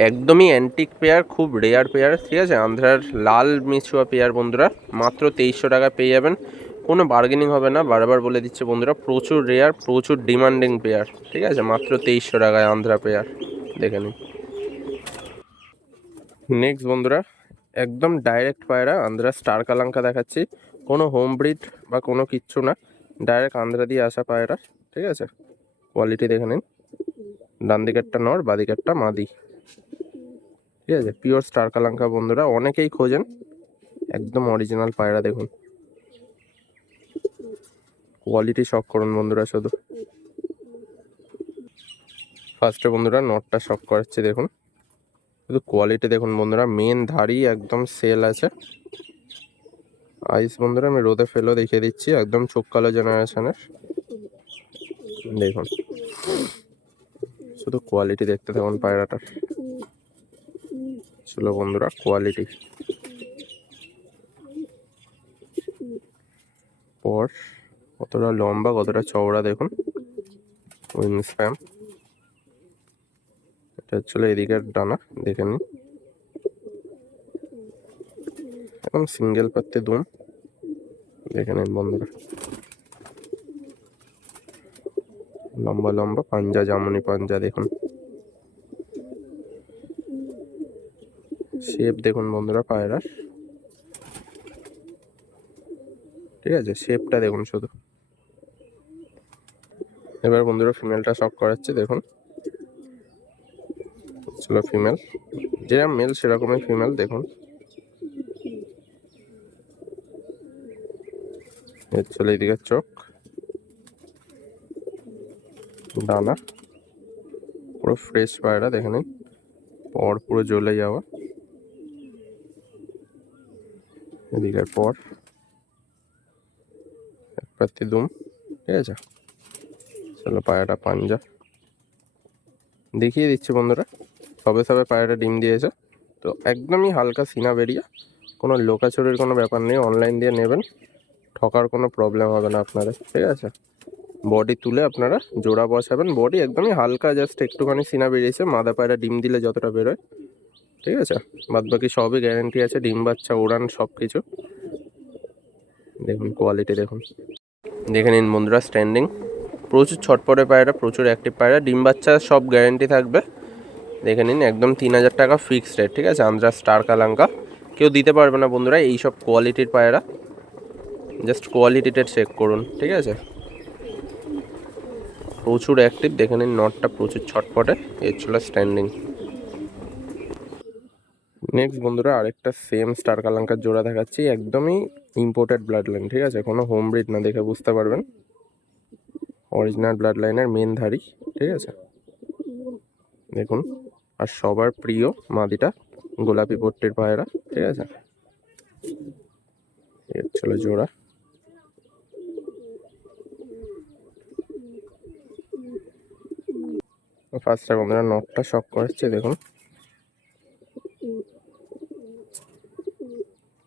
একদমই অ্যান্টিক পেয়ার, খুব রেয়ার পেয়ার, ঠিক আছে। আন্ধ্রার লাল মেছুয়া পেয়ার বন্ধুরা, মাত্র 2300 টাকা পেয়ে যাবেন, কোনো বার্গেনিং হবে না, বারবার বলে দিচ্ছে বন্ধুরা, প্রচুর রেয়ার, প্রচুর ডিমান্ডিং পেয়ার, ঠিক আছে, মাত্র 2300 টাকায় আন্ধ্রা পেয়ার, দেখে নিন। নেক্সট বন্ধুরা একদম ডাইরেক্ট পায়রা, আন্ধ্রা স্টার কালাঙ্কা দেখাচ্ছি, কোনো হোম ব্রিড বা কোনো কিচ্ছু না, ডাইরেক্ট আন্ধ্রা দিয়ে আসা পায়রা, ঠিক আছে। কোয়ালিটি দেখে নিন, ডান দিকেরটা নর, বাঁ দিকেরটা মাদি, ঠিক আছে, পিওর স্টার কালাঙ্কা বন্ধুরা, অনেকেই খোঁজেন, একদম অরিজিনাল পায়রা দেখুন, কোয়ালিটি শক করুন বন্ধুরা শুধু। ফার্স্টে বন্ধুরা নটটা শক করাচ্ছি দেখুন, শুধু কোয়ালিটি দেখুন বন্ধুরা, মেন ধাড়ি একদম সেল আছে। আইস বন্ধুরা আমি রোদে ফেলেও দেখিয়ে দিচ্ছি, একদম চোখ কালো জেনারেশনের, দেখুন শুধু কোয়ালিটি দেখতে থাকুন পায়রাটার। চলো বন্ধুরা কোয়ালিটি পর, কতটা লম্বা কতটা চওড়া দেখুন, উইং স্প্যাম, এটা হচ্ছিল এদিকের ডানা, দেখে নিন, এখন সিঙ্গেল পাত্তে দুম, দেখে নিন বন্ধুরা, লম্বা লম্বা পাঞ্জা, জামুনি পাঞ্জা দেখুন, শেপ দেখুন বন্ধুরা পায়রার, ঠিক আছে, শেপটা দেখুন শুধু। এবার বন্ধুরা ফিমেলটা শক করাচ্ছে দেখুন, চলো ফিমেল, যেরকম মেল সেরকমই ফিমেল দেখুন, এর চলে এদিকে চোখ, ডানা, পুরো ফ্রেশ পায়রা দেখে নিন, পর পুরো জ্বলে যাওয়া, এদিকের পর এক পাত্তি দুম, ঠিক আছে। চলো পায়রাটা পাঞ্জা দেখিয়ে দিচ্ছি বন্ধুরা, সবে সবে পায়রাটা ডিম দিয়েছে, তো একদমই হালকা সিনা বেরিয়ে, কোনো লোকাচুরির কোনো ব্যাপার নেই, অনলাইন দিয়ে নেবেন, ঠকার কোনো প্রবলেম হবে না আপনাদের, ঠিক আছে। বডি তুলে আপনারা জোড়া বসাবেন, বডি একদমই হালকা, জাস্ট একটুখানি সিনা বেরিয়েছে, মাদা পায়রা ডিম দিলে যতটা বেরোয়, ঠিক আছে, বাদ বাকি সবই গ্যারেন্টি আছে, ডিম বাচ্চা উড়ান সব কিছু। দেখুন কোয়ালিটি দেখুন, দেখে নিন বন্ধুরা স্ট্যান্ডিং, প্রচুর ছটপটে পায়রা, প্রচুর অ্যাক্টিভ পায়রা, ডিম বাচ্চা সব গ্যারেন্টি থাকবে, দেখে নিন, একদম 3000 টাকা ফিক্সড রেট, ঠিক আছে, আন্ধ্রা স্টার কালাঙ্কা, কেউ দিতে পারবে না বন্ধুরা এইসব কোয়ালিটির পায়রা, জাস্ট কোয়ালিটিটা চেক করুন, ঠিক আছে, প্রচুর অ্যাক্টিভ, দেখে নিন নটটা প্রচুর ছটপটে, এর ছিল স্ট্যান্ডিং। নেক্সট বন্ধুরা আরেকটা সেম স্টার কালাঙ্কার জোড়া দেখাচ্ছি, একদমই ইম্পোর্টেড ব্লাড লাইন, ঠিক আছে, কোনো হোম ব্রিড না, দেখে বুঝতে পারবেন, অরিজিনাল ব্লাড লাইনের মেন ধাড়ি, ঠিক আছে, দেখুন, আর সবার প্রিয় মাদিটা গোলাপি পট্টির পায়রা, ঠিক আছে, এর ছিল জোড়া। ফার্স্টে বন্ধুরা নটটা শক করাচ্ছে দেখুন,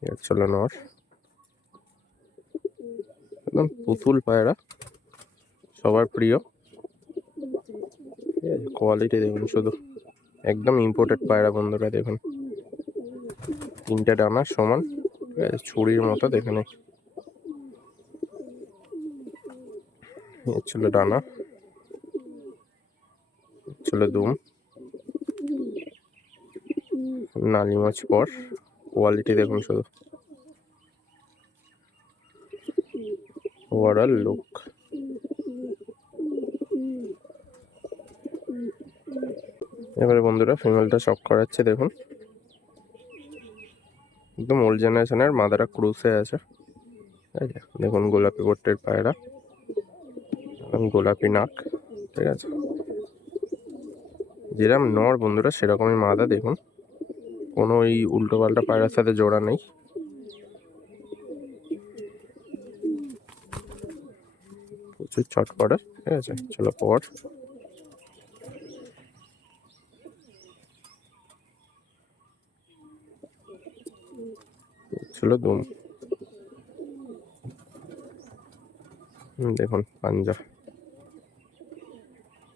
এর ছিল নট, একদম পুতুল পায়রা, সবার প্রিয়, ঠিক আছে, কোয়ালিটি দেখুন শুধু, একদম ইম্পোর্টেড পায়রা বন্ধুরা, দেখুন তিনটে ডানা সমান, ঠিক আছে, ছুরির মতো, দেখে নিন, এর ছিল ডানা, ছিল দুম, নালি মাছ পর, কোয়ালিটি দেখুন শুধু, ওভারঅল লুক। এবারে বন্ধুরা ফিমেলটা শক করাচ্ছে দেখুন, একদম ওল্ড জেনারেশনের, মাদারা ক্রুসে আছে। দেখুন গোলাপি বট্টের পায়রা, একদম গোলাপি নাক, ঠিক আছে। যেরকম নর বন্ধুরা সেরকমই মাদা, দেখুন কোনো ওই উল্টো পাল্টা পায়রার সাথে জোড়া নেই। প্রচুর চট করে, ঠিক আছে। চলো পর চলো দুম, দেখুন পাঞ্জা,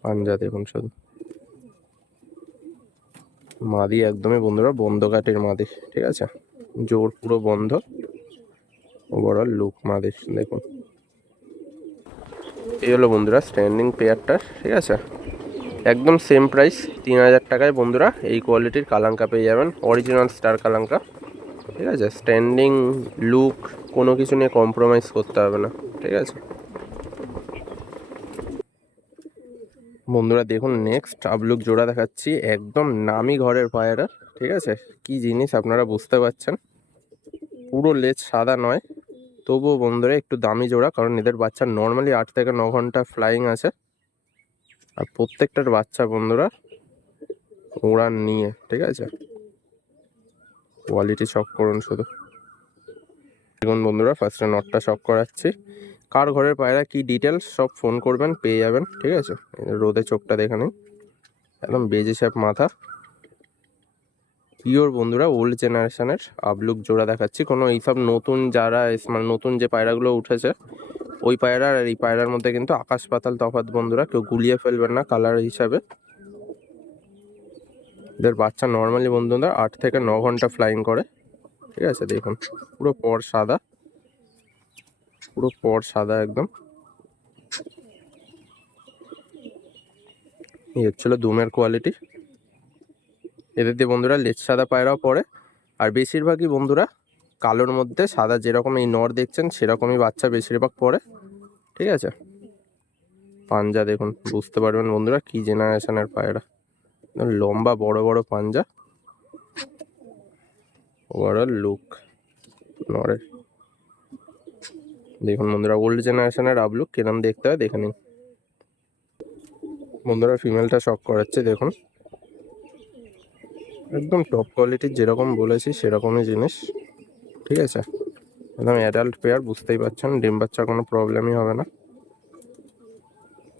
পাঞ্জা দেখুন শুধু। মাদি একদমই বন্ধুরা বন্ধ কাটির মাদি, ঠিক আছে। জোর পুরো বন্ধ, ওভারঅল লুক মাদি দেখুন। এই হলো বন্ধুরা স্ট্যান্ডিং পেয়ারটা, ঠিক আছে। একদম সেম প্রাইস 3000 টাকায় বন্ধুরা এই কোয়ালিটির কালাঙ্কা পেয়ে যাবেন, অরিজিনাল স্টার কালাঙ্কা, ঠিক আছে। স্ট্যান্ডিং লুক কোনো কিছু নিয়ে কম্প্রোমাইজ করতে হবে না, ঠিক আছে বন্ধুরা। দেখুন নেক্সট আবলুক জোড়া দেখাচ্ছি, একদম নামি ঘরের পায়রা, ঠিক আছে। কি জিনিস আপনারা বুঝতে পারছেন, পুরো লেজ সাদা নয়, তবুও বন্ধুরা একটু দামি জোড়া, কারণ এদের বাচ্চা নর্মালি 8 থেকে 9 ঘন্টা ফ্লাইং আছে। আর প্রত্যেকটার বাচ্চা বন্ধুরা উড়ান নিয়ে, ঠিক আছে। কোয়ালিটি শক করুন শুধু। দেখুন বন্ধুরা ফার্স্টে নটটা শক করাচ্ছি। কার ঘরের পায়রা কি ডিটেলস সব ফোন করবেন, পেয়ে যাবেন, ঠিক আছে। রোদে চোখটা দেখে নিন, একদম বেজি শ্যাপ মাথা, পিওর বন্ধুরা ওল্ড জেনারেশনের আবলুক জোড়া দেখাচ্ছি। কোনো এইসব নতুন যারা মানে নতুন যে পায়রাগুলো উঠেছে ওই পায়রার আর এই পায়রার মধ্যে কিন্তু আকাশ পাতাল তফাৎ বন্ধুরা, কেউ গুলিয়ে ফেলবেন না কালার হিসাবে। এদের বাচ্চা নর্মালি বন্ধুরা 8 থেকে 9 ঘন্টা ফ্লাইং করে, ঠিক আছে। দেখুন পুরো পর সাদা, পুরো পর সাদা একদম। এই হচ্ছিল দুমের কোয়ালিটি। এদের দিয়ে বন্ধুরা লেজ সাদা পায়রাও পড়ে, আর বেশিরভাগই বন্ধুরা কালোর মধ্যে সাদা, যেরকম এই নর দেখছেন সেরকমই বাচ্চা বেশিরভাগ পড়ে, ঠিক আছে। পাঞ্জা দেখুন, বুঝতে পারবেন বন্ধুরা কি জেনারেশনের পায়রা, লম্বা বড় বড় পাঞ্জা, ওভারঅল লুক নরের দেখুন বন্ধুরা। ওল্ড জেনারেশনের আবলুক কিরম দেখতে হয় দেখে নিন বন্ধুরা। ফিমেলটা শক করাচ্ছে দেখুন, একদম টপ কোয়ালিটির, যেরকম বলেছি সেরকমই জিনিস, ঠিক আছে। একদম অ্যাডাল্ট পেয়ার, বুঝতেই পারছেন ডিম বাচ্চা কোনো প্রবলেমই হবে না।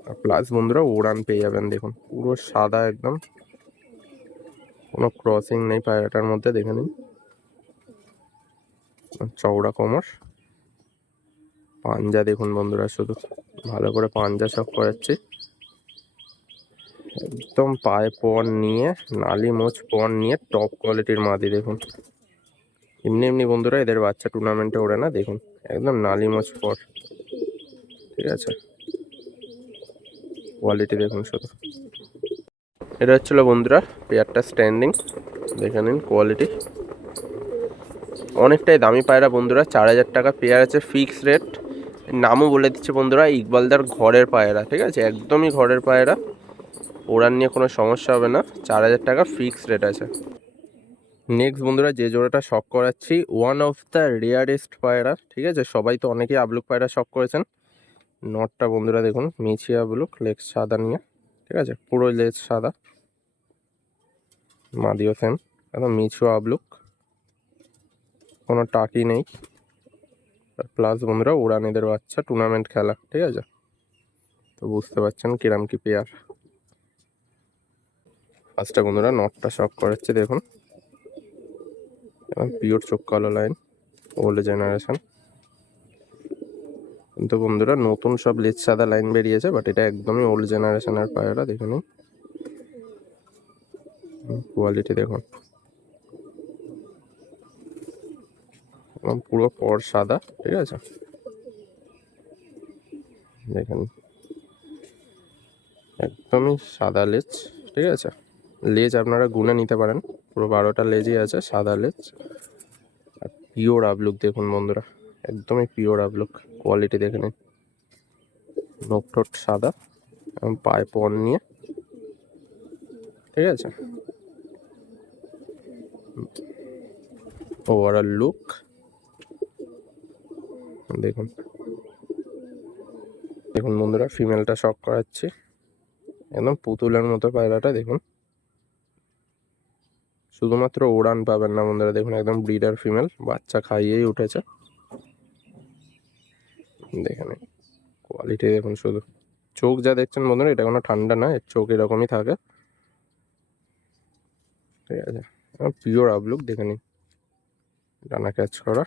আর প্লাস বন্ধুরা উড়ান পেয়ে যাবেন, দেখুন পুরো সাদা একদম, কোনো ক্রসিং নেই পায়রাটার মধ্যে, দেখে নিন। চওড়া কোমর, পাঞ্জা দেখুন বন্ধুরা শুধু, ভালো করে পাঞ্জা শক করাচ্ছি। একদম পায়ে পন নিয়ে, নালি মোচ পন নিয়ে টপ কোয়ালিটির মাদি দেখুন। এমনি এমনি বন্ধুরা এদের বাচ্চা টুর্নামেন্টে ওড়ে না, দেখুন একদম নালি মোচ পর, ঠিক আছে। কোয়ালিটি দেখুন শুধু। এটা হচ্ছিল বন্ধুরা পেয়ারটা স্ট্যান্ডিং, দেখে নিন কোয়ালিটি। অনেকটাই দামি পায়রা বন্ধুরা, 4000 টাকা পেয়ার আছে ফিক্স রেট। নামও বলে দিচ্ছে বন্ধুরা, ইকবালদার ঘরের পায়রা, ঠিক আছে, একদমই ঘরের পায়রা, ওড়ান নিয়ে কোনো সমস্যা হবে না। 4000 টাকা ফিক্স রেট আছে। নেক্সট বন্ধুরা যে জোড়াটা শক করাচ্ছি, ওয়ান অফ দ্য রেয়ারেস্ট পায়রা, ঠিক আছে। সবাই তো অনেকেই আবলুক পায়রা শক করেছেন। নটটা বন্ধুরা দেখুন মিছি আবলুক, লেজ সাদা নিয়ে, ঠিক আছে, পুরো লেজ সাদা, মাদিও সেম, একদম মিছু আবলুক, কোনো টাকি নেই। প্লাস বন্ধুরা উড়ান এদের বাচ্চা, টুর্নামেন্ট খেলা, ঠিক আছে। তো বুঝতে পারছেন কিরাম কি পেয়ার। ফার্স্টে বন্ধুরা নটটা শক করাচ্ছে দেখুন, পিওর চোখ কালো লাইন, ওল্ড জেনারেশন। কিন্তু বন্ধুরা নতুন সব লেজ সাদা লাইন বেরিয়েছে, বাট এটা একদমই ওল্ড জেনারেশনের পায়রা, দেখে নিন কোয়ালিটি দেখুন, এবং পুরো পর সাদা, ঠিক আছে। দেখেন একদমই সাদা লেজ, ঠিক আছে। লেজ আপনারা গুনে নিতে পারেন, পুরো 12টা লেজই আছে, সাদা লেজ। আর পিওর আবলুক দেখুন বন্ধুরা, একদমই পিওর আবলুক, কোয়ালিটি দেখে নিন। নোক ঠোঁট সাদা এবং পায়ে পন নিয়ে, ঠিক আছে। ওভারঅল লুক দেখুন, দেখুন বন্ধুরা ফিমেলটা শক করাচ্ছি, একদম পুতুলের মতো পায়রাটা দেখুন। শুধুমাত্র উড়ান পাবেন না বন্ধুরা, দেখুন একদম ব্রিডার ফিমেল, বাচ্চা খাইয়েই উঠেছে। দেখেন কোয়ালিটি দেখুন, শুধু চোখ যা দেখছেন বন্ধুরা, এটা কোনো ঠান্ডা না, এর চোখ এরকমই থাকে। ঠিক আছে, পিওর আবলুক দেখে নিন, ডানা ক্যাচ করা,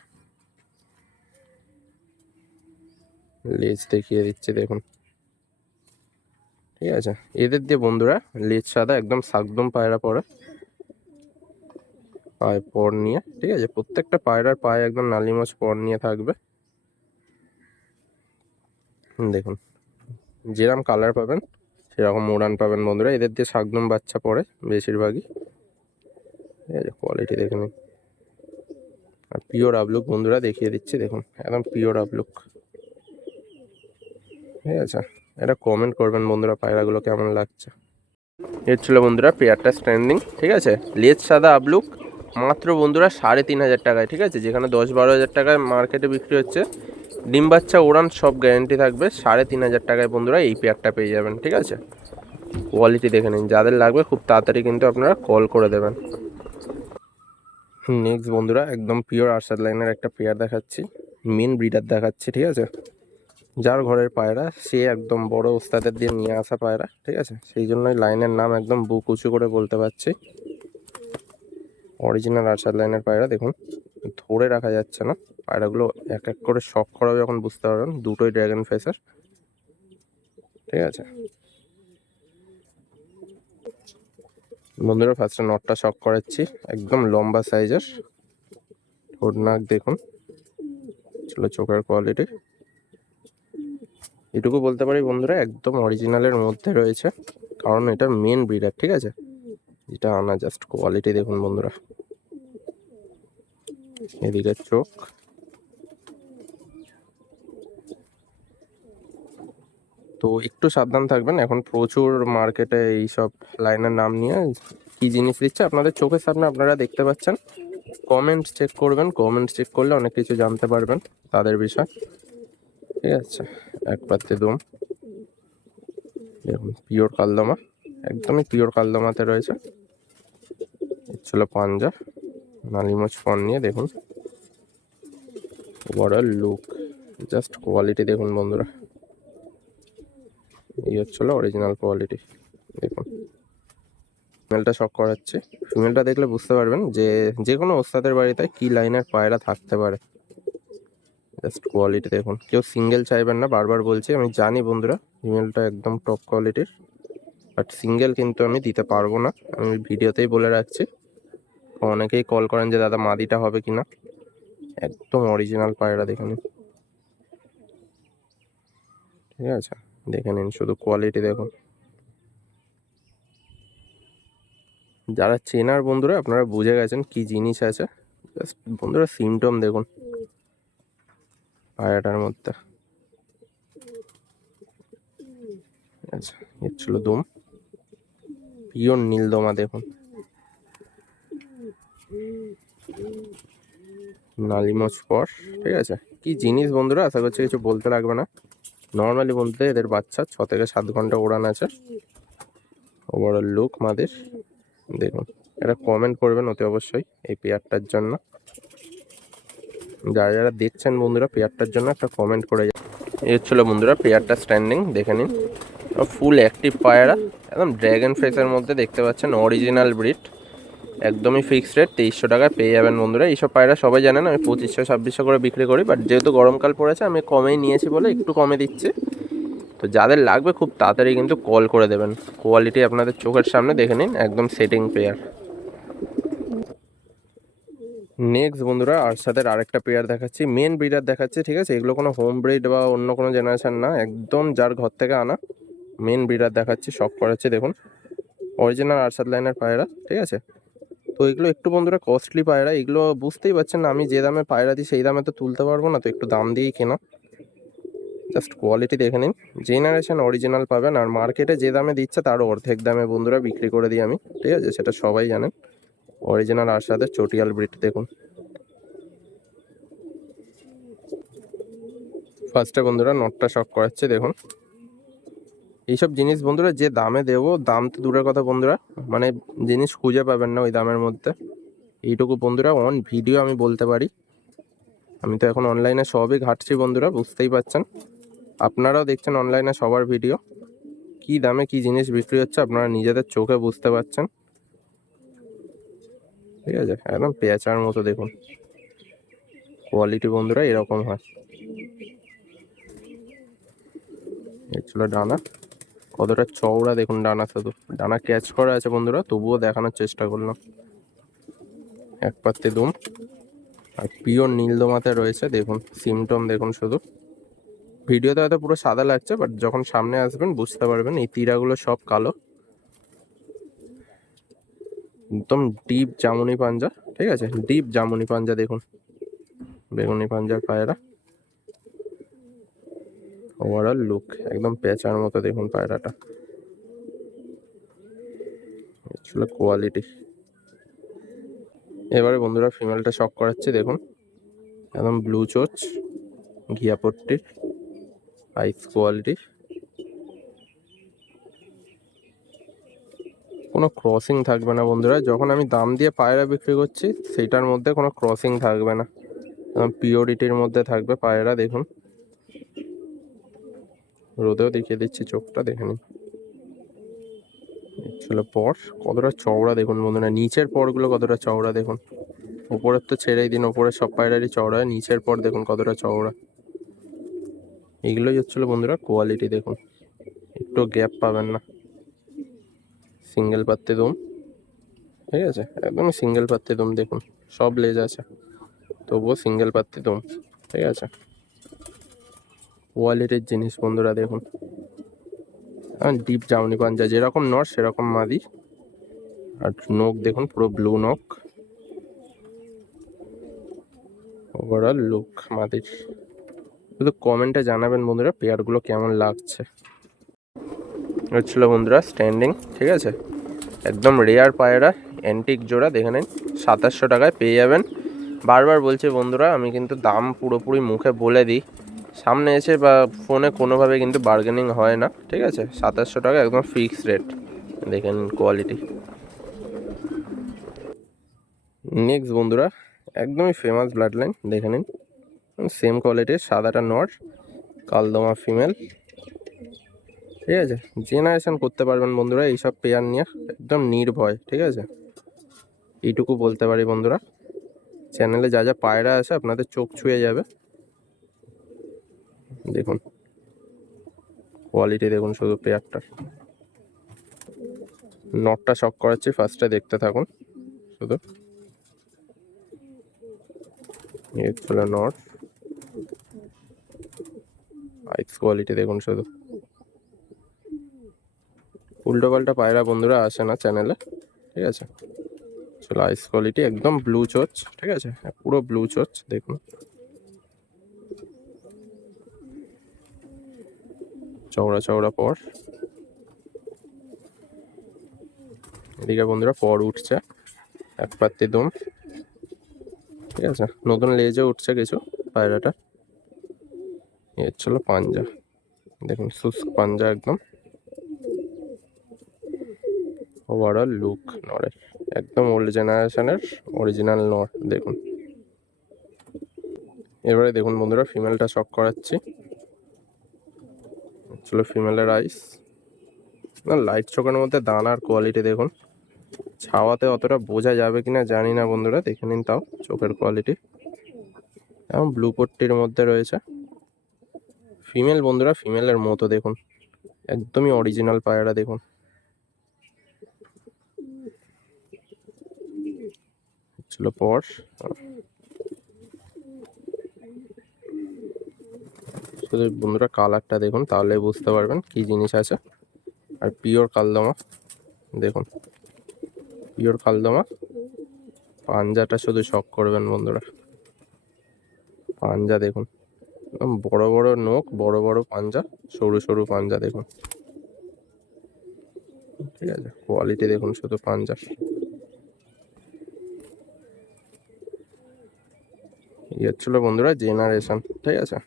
লেজ দেখিয়ে দিচ্ছে দেখুন। ঠিক আছে, এদের দিয়ে বন্ধুরা লেজ সাদা, একদম সাকদম পায়রা পরে, পায়ে পর নিয়ে, ঠিক আছে, প্রত্যেকটা পায়রার পায়ে একদম নালি মাছ পর নিয়ে থাকবে। দেখুন যেরকম কালার পাবেন সেরকম উড়ান পাবেন বন্ধুরা, এদের দিয়ে শাকদম বাচ্চা পড়ে বেশিরভাগই। ঠিক আছে, কোয়ালিটি দেখে নিন। আর পিওর আবলুক বন্ধুরা দেখিয়ে দিচ্ছি, দেখুন একদম পিওর আবলুক। ঠিক আছে, এটা কমেন্ট করবেন বন্ধুরা পায়রাগুলো কেমন লাগছে। এর ছিল বন্ধুরা পেয়ারটা স্ট্যান্ডিং। ঠিক আছে, লেজ সাদা আবলুক, মাত্র বন্ধুরা 3,500 টাকায়। ঠিক আছে, যেখানে 10-12 হাজার টাকায় মার্কেটে বিক্রি হচ্ছে। ডিম বাচ্চা ওড়ান সব গ্যারেন্টি থাকবে, 3,500 টাকায় বন্ধুরা এই পেয়ারটা পেয়ে যাবেন। ঠিক আছে, কোয়ালিটি দেখে নিন, যাদের লাগবে খুব তাড়াতাড়ি কিন্তু আপনারা কল করে দেবেন। নেক্সট বন্ধুরা একদম পিওর আরশাদ লাইনের একটা পেয়ার দেখাচ্ছি, মেন ব্রিডার দেখাচ্ছি। ঠিক আছে, যার ঘরের পায়রা সে একদম বড় ওস্তাদের দিয়ে নিয়ে আসা পায়রা। ঠিক আছে, সেই জন্যই লাইনের নাম একদম বুক উঁচু করে বলতে পারছি। অরিজিনাল আরশাদ লাইনের পায়রা দেখুন, ধরে রাখা যাচ্ছে না, পায়রাগুলো এক এক করে শক করাবে যখন বুঝতে পারবেন, দুটোই ড্রাগন ফেসের। ঠিক আছে বন্ধুরা, ফার্স্টে নটটা শক করাচ্ছি, একদম লম্বা সাইজের, ঠোঁট নাক দেখুন, চলো চোখের কোয়ালিটি এটুকু বলতে পারি বন্ধুরা একদম অরিজিনালের মধ্যে রয়েছে, কারণ এটা মেন ব্রিডার। ঠিক আছে, যেটা আনা, জাস্ট কোয়ালিটি দেখুন বন্ধুরা। এদিকে চোখ, তো একটু সাবধান থাকবেন, এখন প্রচুর মার্কেটে এইসব লাইনের নাম নিয়ে কি জিনিস দিচ্ছে আপনাদের চোখের সামনে আপনারা দেখতে পাচ্ছেন। কমেন্ট চেক করবেন, কমেন্ট চেক করলে অনেক কিছু জানতে পারবেন তাদের বিষয়। ঠিক আছে, এক পাত্রে দুম, দেখুন পিওর কালদমা, একদমই পিওর কালদমাতে রয়েছে। ছিল পাঞ্জা, নালিমোচ ফন নিয়ে দেখুন, ওভারঅল লুক, জাস্ট কোয়ালিটি দেখুন বন্ধুরা। এই হচ্ছিল অরিজিনাল কোয়ালিটি দেখুন। ফিমেলটা শক করাচ্ছে, ফিমেলটা দেখলে বুঝতে পারবেন যে যে কোনো ওস্তাদের বাড়িতে কি লাইনের পায়রা থাকতে পারে। জাস্ট কোয়ালিটি দেখুন, কেউ সিঙ্গেল চাইবেন না, বারবার বলছি, আমি জানি বন্ধুরা ফিমেলটা একদম টপ কোয়ালিটির, বাট সিঙ্গেল কিন্তু আমি দিতে পারবো না, আমি ভিডিওতেই বলে রাখছি। অনেকেই কল করেন যে দাদা মাদিটা হবে কিনা, একদম অরিজিনাল পায়রা দেখে নিন। ঠিক আছে, দেখে নিন শুধু কোয়ালিটি দেখুন। যারা চেনার বন্ধুরা আপনারা বুঝে গেছেন কি জিনিস আছে, জাস্ট বন্ধুরা সিমটম দেখুন পায়রাটার মধ্যে। আচ্ছা, এর ছিল দম, পিওর নীলদমা দেখুন, নালিমোচ পর। ঠিক আছে, কি জিনিস বন্ধুরা, আশা করছি কিছু বলতে লাগবে না। নর্মালি বলতে এদের বাচ্চা 6 থেকে 7 ঘন্টা ওড়ান আছে। ওভারঅল লুক মাদের দেখুন, এটা কমেন্ট করবেন অতি অবশ্যই এই পেয়ারটার জন্য। যারা যারা দেখছেন বন্ধুরা পেয়ারটার জন্য একটা কমেন্ট করে যান। এই হচ্ছিল বন্ধুরা পেয়ারটা স্ট্যান্ডিং, দেখে নিন, ফুল অ্যাক্টিভ পায়রা, একদম ড্র্যাগন ফেসের মধ্যে দেখতে পাচ্ছেন, অরিজিনাল ব্রিড, একদমই ফিক্সড রেট 2300 টাকায় পেয়ে যাবেন বন্ধুরা। এইসব পায়রা সবাই জানেন আমি 2500-2600 করে বিক্রি করি, বাট যেহেতু গরমকাল পড়েছে আমি কমেই নিয়েছি বলে একটু কমে দিচ্ছি। তো যাদের লাগবে খুব তাড়াতাড়ি কিন্তু কল করে দেবেন, কোয়ালিটি আপনাদের চোখের সামনে দেখে নিন, একদম সেটিং পেয়ার। নেক্সট বন্ধুরা আরশাদের আরেকটা পেয়ার দেখাচ্ছি, মেন ব্রিডার দেখাচ্ছি। ঠিক আছে, এগুলো কোনো হোম ব্রিড বা অন্য কোনো জেনারেশন না, একদম যার ঘর থেকে আনা মেন ব্রিডার দেখাচ্ছি, শক করাচ্ছে দেখুন, অরিজিনাল আরশাদ লাইনের পায়রা। ঠিক আছে, তো এগুলো একটু বন্ধুরা কস্টলি পায়রা, এগুলো বুঝতেই পারছেন না, আমি যে দামে পায়রা দিই সেই দামে তো তুলতে পারবো না, তো একটু দাম দিয়েই কেনা। জাস্ট কোয়ালিটি দেখে নিন, জেনারেশন অরিজিনাল পাবেন। আর মার্কেটে যে দামে দিচ্ছে তারও অর্ধেক দামে বন্ধুরা বিক্রি করে দিই আমি, ঠিক আছে, সেটা সবাই জানেন। অরিজিনাল আর সাথে চটিয়াল ব্রিড দেখুন। ফার্স্টে বন্ধুরা নটটা শক করাচ্ছে দেখুন। এইসব জিনিস বন্ধুরা যে দামে দেবো, দাম তো দূরের কথা বন্ধুরা, মানে জিনিস খুঁজে পাবেন না ওই দামের মধ্যে। এইটুকু বন্ধুরা অন ভিডিও আমি বলতে পারি। আমি তো এখন অনলাইনে সবই ঘাটছি বন্ধুরা, বুঝতেই পারছেন। আপনারাও দেখছেন অনলাইনে সবার ভিডিও, কি দামে কি জিনিস বিক্রি হচ্ছে আপনারা নিজেদের চোখে বুঝতে পারছেন, ঠিক আছে। একদম পেঁচার মতো দেখুন কোয়ালিটি বন্ধুরা, এরকম হয়। এই ছিল ডানা, কতটা চওড়া দেখুন ডানা, শুধু ডানা ক্যাচ করা আছে বন্ধুরা, তবুও দেখানোর চেষ্টা করলাম। এক পাত্তি দুম, আর পিওর নীলদমাতে রয়েছে দেখুন। সিমটম দেখুন শুধু, ভিডিওতে হয়তো পুরো সাদা লাগছে, বাট যখন সামনে আসবেন বুঝতে পারবেন। এই তীরাগুলো সব কালো, একদম ডিপ জামুনি পাঞ্জা, ঠিক আছে, ডিপ জামুনি পাঞ্জা দেখুন। বেগুনি পাঞ্জার পায়রা, ওভারঅল লুক একদম পেঁচার মতো দেখুন পায়রাটা। ছিল কোয়ালিটি। এবারে বন্ধুরা ফিমেলটা শক করাচ্ছে দেখুন, একদম ব্লু চোচ, ঘিয়াপট্টির, আইস কোয়ালিটি, কোনো ক্রসিং থাকবে না বন্ধুরা। যখন আমি দাম দিয়ে পায়রা বিক্রি করছি সেইটার মধ্যে কোনো ক্রসিং থাকবে না, পিওরিটির মধ্যে থাকবে পায়রা দেখুন। রোদেও দেখিয়ে দিচ্ছি চোখটা দেখে নিন। ছিল পর, কতটা চওড়া দেখুন বন্ধুরা, নিচের পরগুলো কতটা চওড়া দেখুন। উপরের তো ছেড়েই দিন, উপরের সব পায়রারই চওড়া, নিচের পর দেখুন কতটা চওড়া। এইগুলোই হচ্ছিল বন্ধুরা কোয়ালিটি দেখুন, একটু গ্যাপ পাবেন না। সিঙ্গেল পাত্তি দুম, ঠিক আছে, একদম সিঙ্গেল পাত্তি দুম দেখুন, সব লেজ আছে তবুও সিঙ্গেল পাত্তি দুম, ঠিক আছে। কোয়ালিটির জিনিস বন্ধুরা দেখুন, ডিপ জামনি পাঞ্জা, যেরকম নর সেরকম মাদি। আর নখ দেখুন পুরো ব্লু নখ, ওভারঅল লুক মাদির। শুধু কমেন্টে জানাবেন বন্ধুরা পেয়ারগুলো কেমন লাগছে। হচ্ছিল বন্ধুরা স্ট্যান্ডিং, ঠিক আছে, একদম রেয়ার পায়রা, অ্যান্টিক জোড়া দেখে নিন। 2700 টাকায় পেয়ে যাবেন। বারবার বলছি বন্ধুরা, আমি কিন্তু দাম পুরোপুরি মুখে বলে দিই, সামনে এসে বা ফোনে কোনোভাবে কিন্তু বার্গেনিং হয় না, ঠিক আছে। 2700 টাকা একদম ফিক্সড রেট, দেখে নিন কোয়ালিটি। নেক্সট বন্ধুরা একদমই ফেমাস ব্লাড লাইন, দেখে নিন, সেম কোয়ালিটির, সাদাটা নর, কালদমা ফিমেল, ঠিক আছে। জেনারেশন করতে পারবেন বন্ধুরা এইসব পেয়ার নিয়ে, একদম নির্ভয়, ঠিক আছে। এইটুকু বলতে পারি বন্ধুরা, চ্যানেলে যা যা পায়রা আছে আপনাদের চোখ ছুঁয়ে যাবে দেখুন। কোয়ালিটি দেখুন শুধু পেয়ারটার। নটটা শক করাচ্ছি, ফার্স্টে দেখতে থাকুন শুধু। এই ছিল নট, আইস কোয়ালিটি দেখুন শুধু। উল্টো পাল্টা পায়রা বন্ধুরা আসে না চ্যানেলে, ঠিক আছে। চলো আইস কোয়ালিটি, একদম ব্লু চোচ, ঠিক আছে, পুরো ব্লু চোচ দেখুন। চওড়া চওড়া পর, এদিকে বন্ধুরা পর উঠছে, এক পাত্তি দম, ঠিক আছে, নতুন লেজে উঠছে কিছু পায়রাটা। এর ছিল পাঞ্জা দেখুন, শুষ্ক পাঞ্জা একদম। ওভারঅল লুক নরের, একদম ওল্ড জেনারেশনের অরিজিনাল নর দেখুন। এবারে দেখুন বন্ধুরা ফিমেলটা শক করাচ্ছি, ছিল ফিমেলের আইস, না লাইট চোখের মধ্যে দানার কোয়ালিটি দেখুন। ছাওয়াতে অতটা বোঝা যাবে কিনা জানি না বন্ধুরা, দেখে নিন তাও চোখের কোয়ালিটি। এবং ব্লু পট্টির মধ্যে রয়েছে। ফিমেল বন্ধুরা ফিমেলের মতো দেখুন, একদমই অরিজিনাল পায়রা দেখুন। ছিল পর, শুধু বন্ধুরা কালারটা দেখুন তাহলে বুঝতে পারবেন কি জিনিস আছে। আর পিওর কালদমা দেখুন, পিওর কালদমা। পাঞ্জাটা শুধু শক করবেন বন্ধুরা, পাঞ্জা দেখুন, একদম বড় বড় নখ, বড় বড় পাঞ্জা, সরু সরু পাঞ্জা দেখুন। ঠিক আছে, কোয়ালিটি দেখুন শুধু পাঞ্জার। এই হচ্ছিল বন্ধুরা জেনারেশন। ঠিক আছে,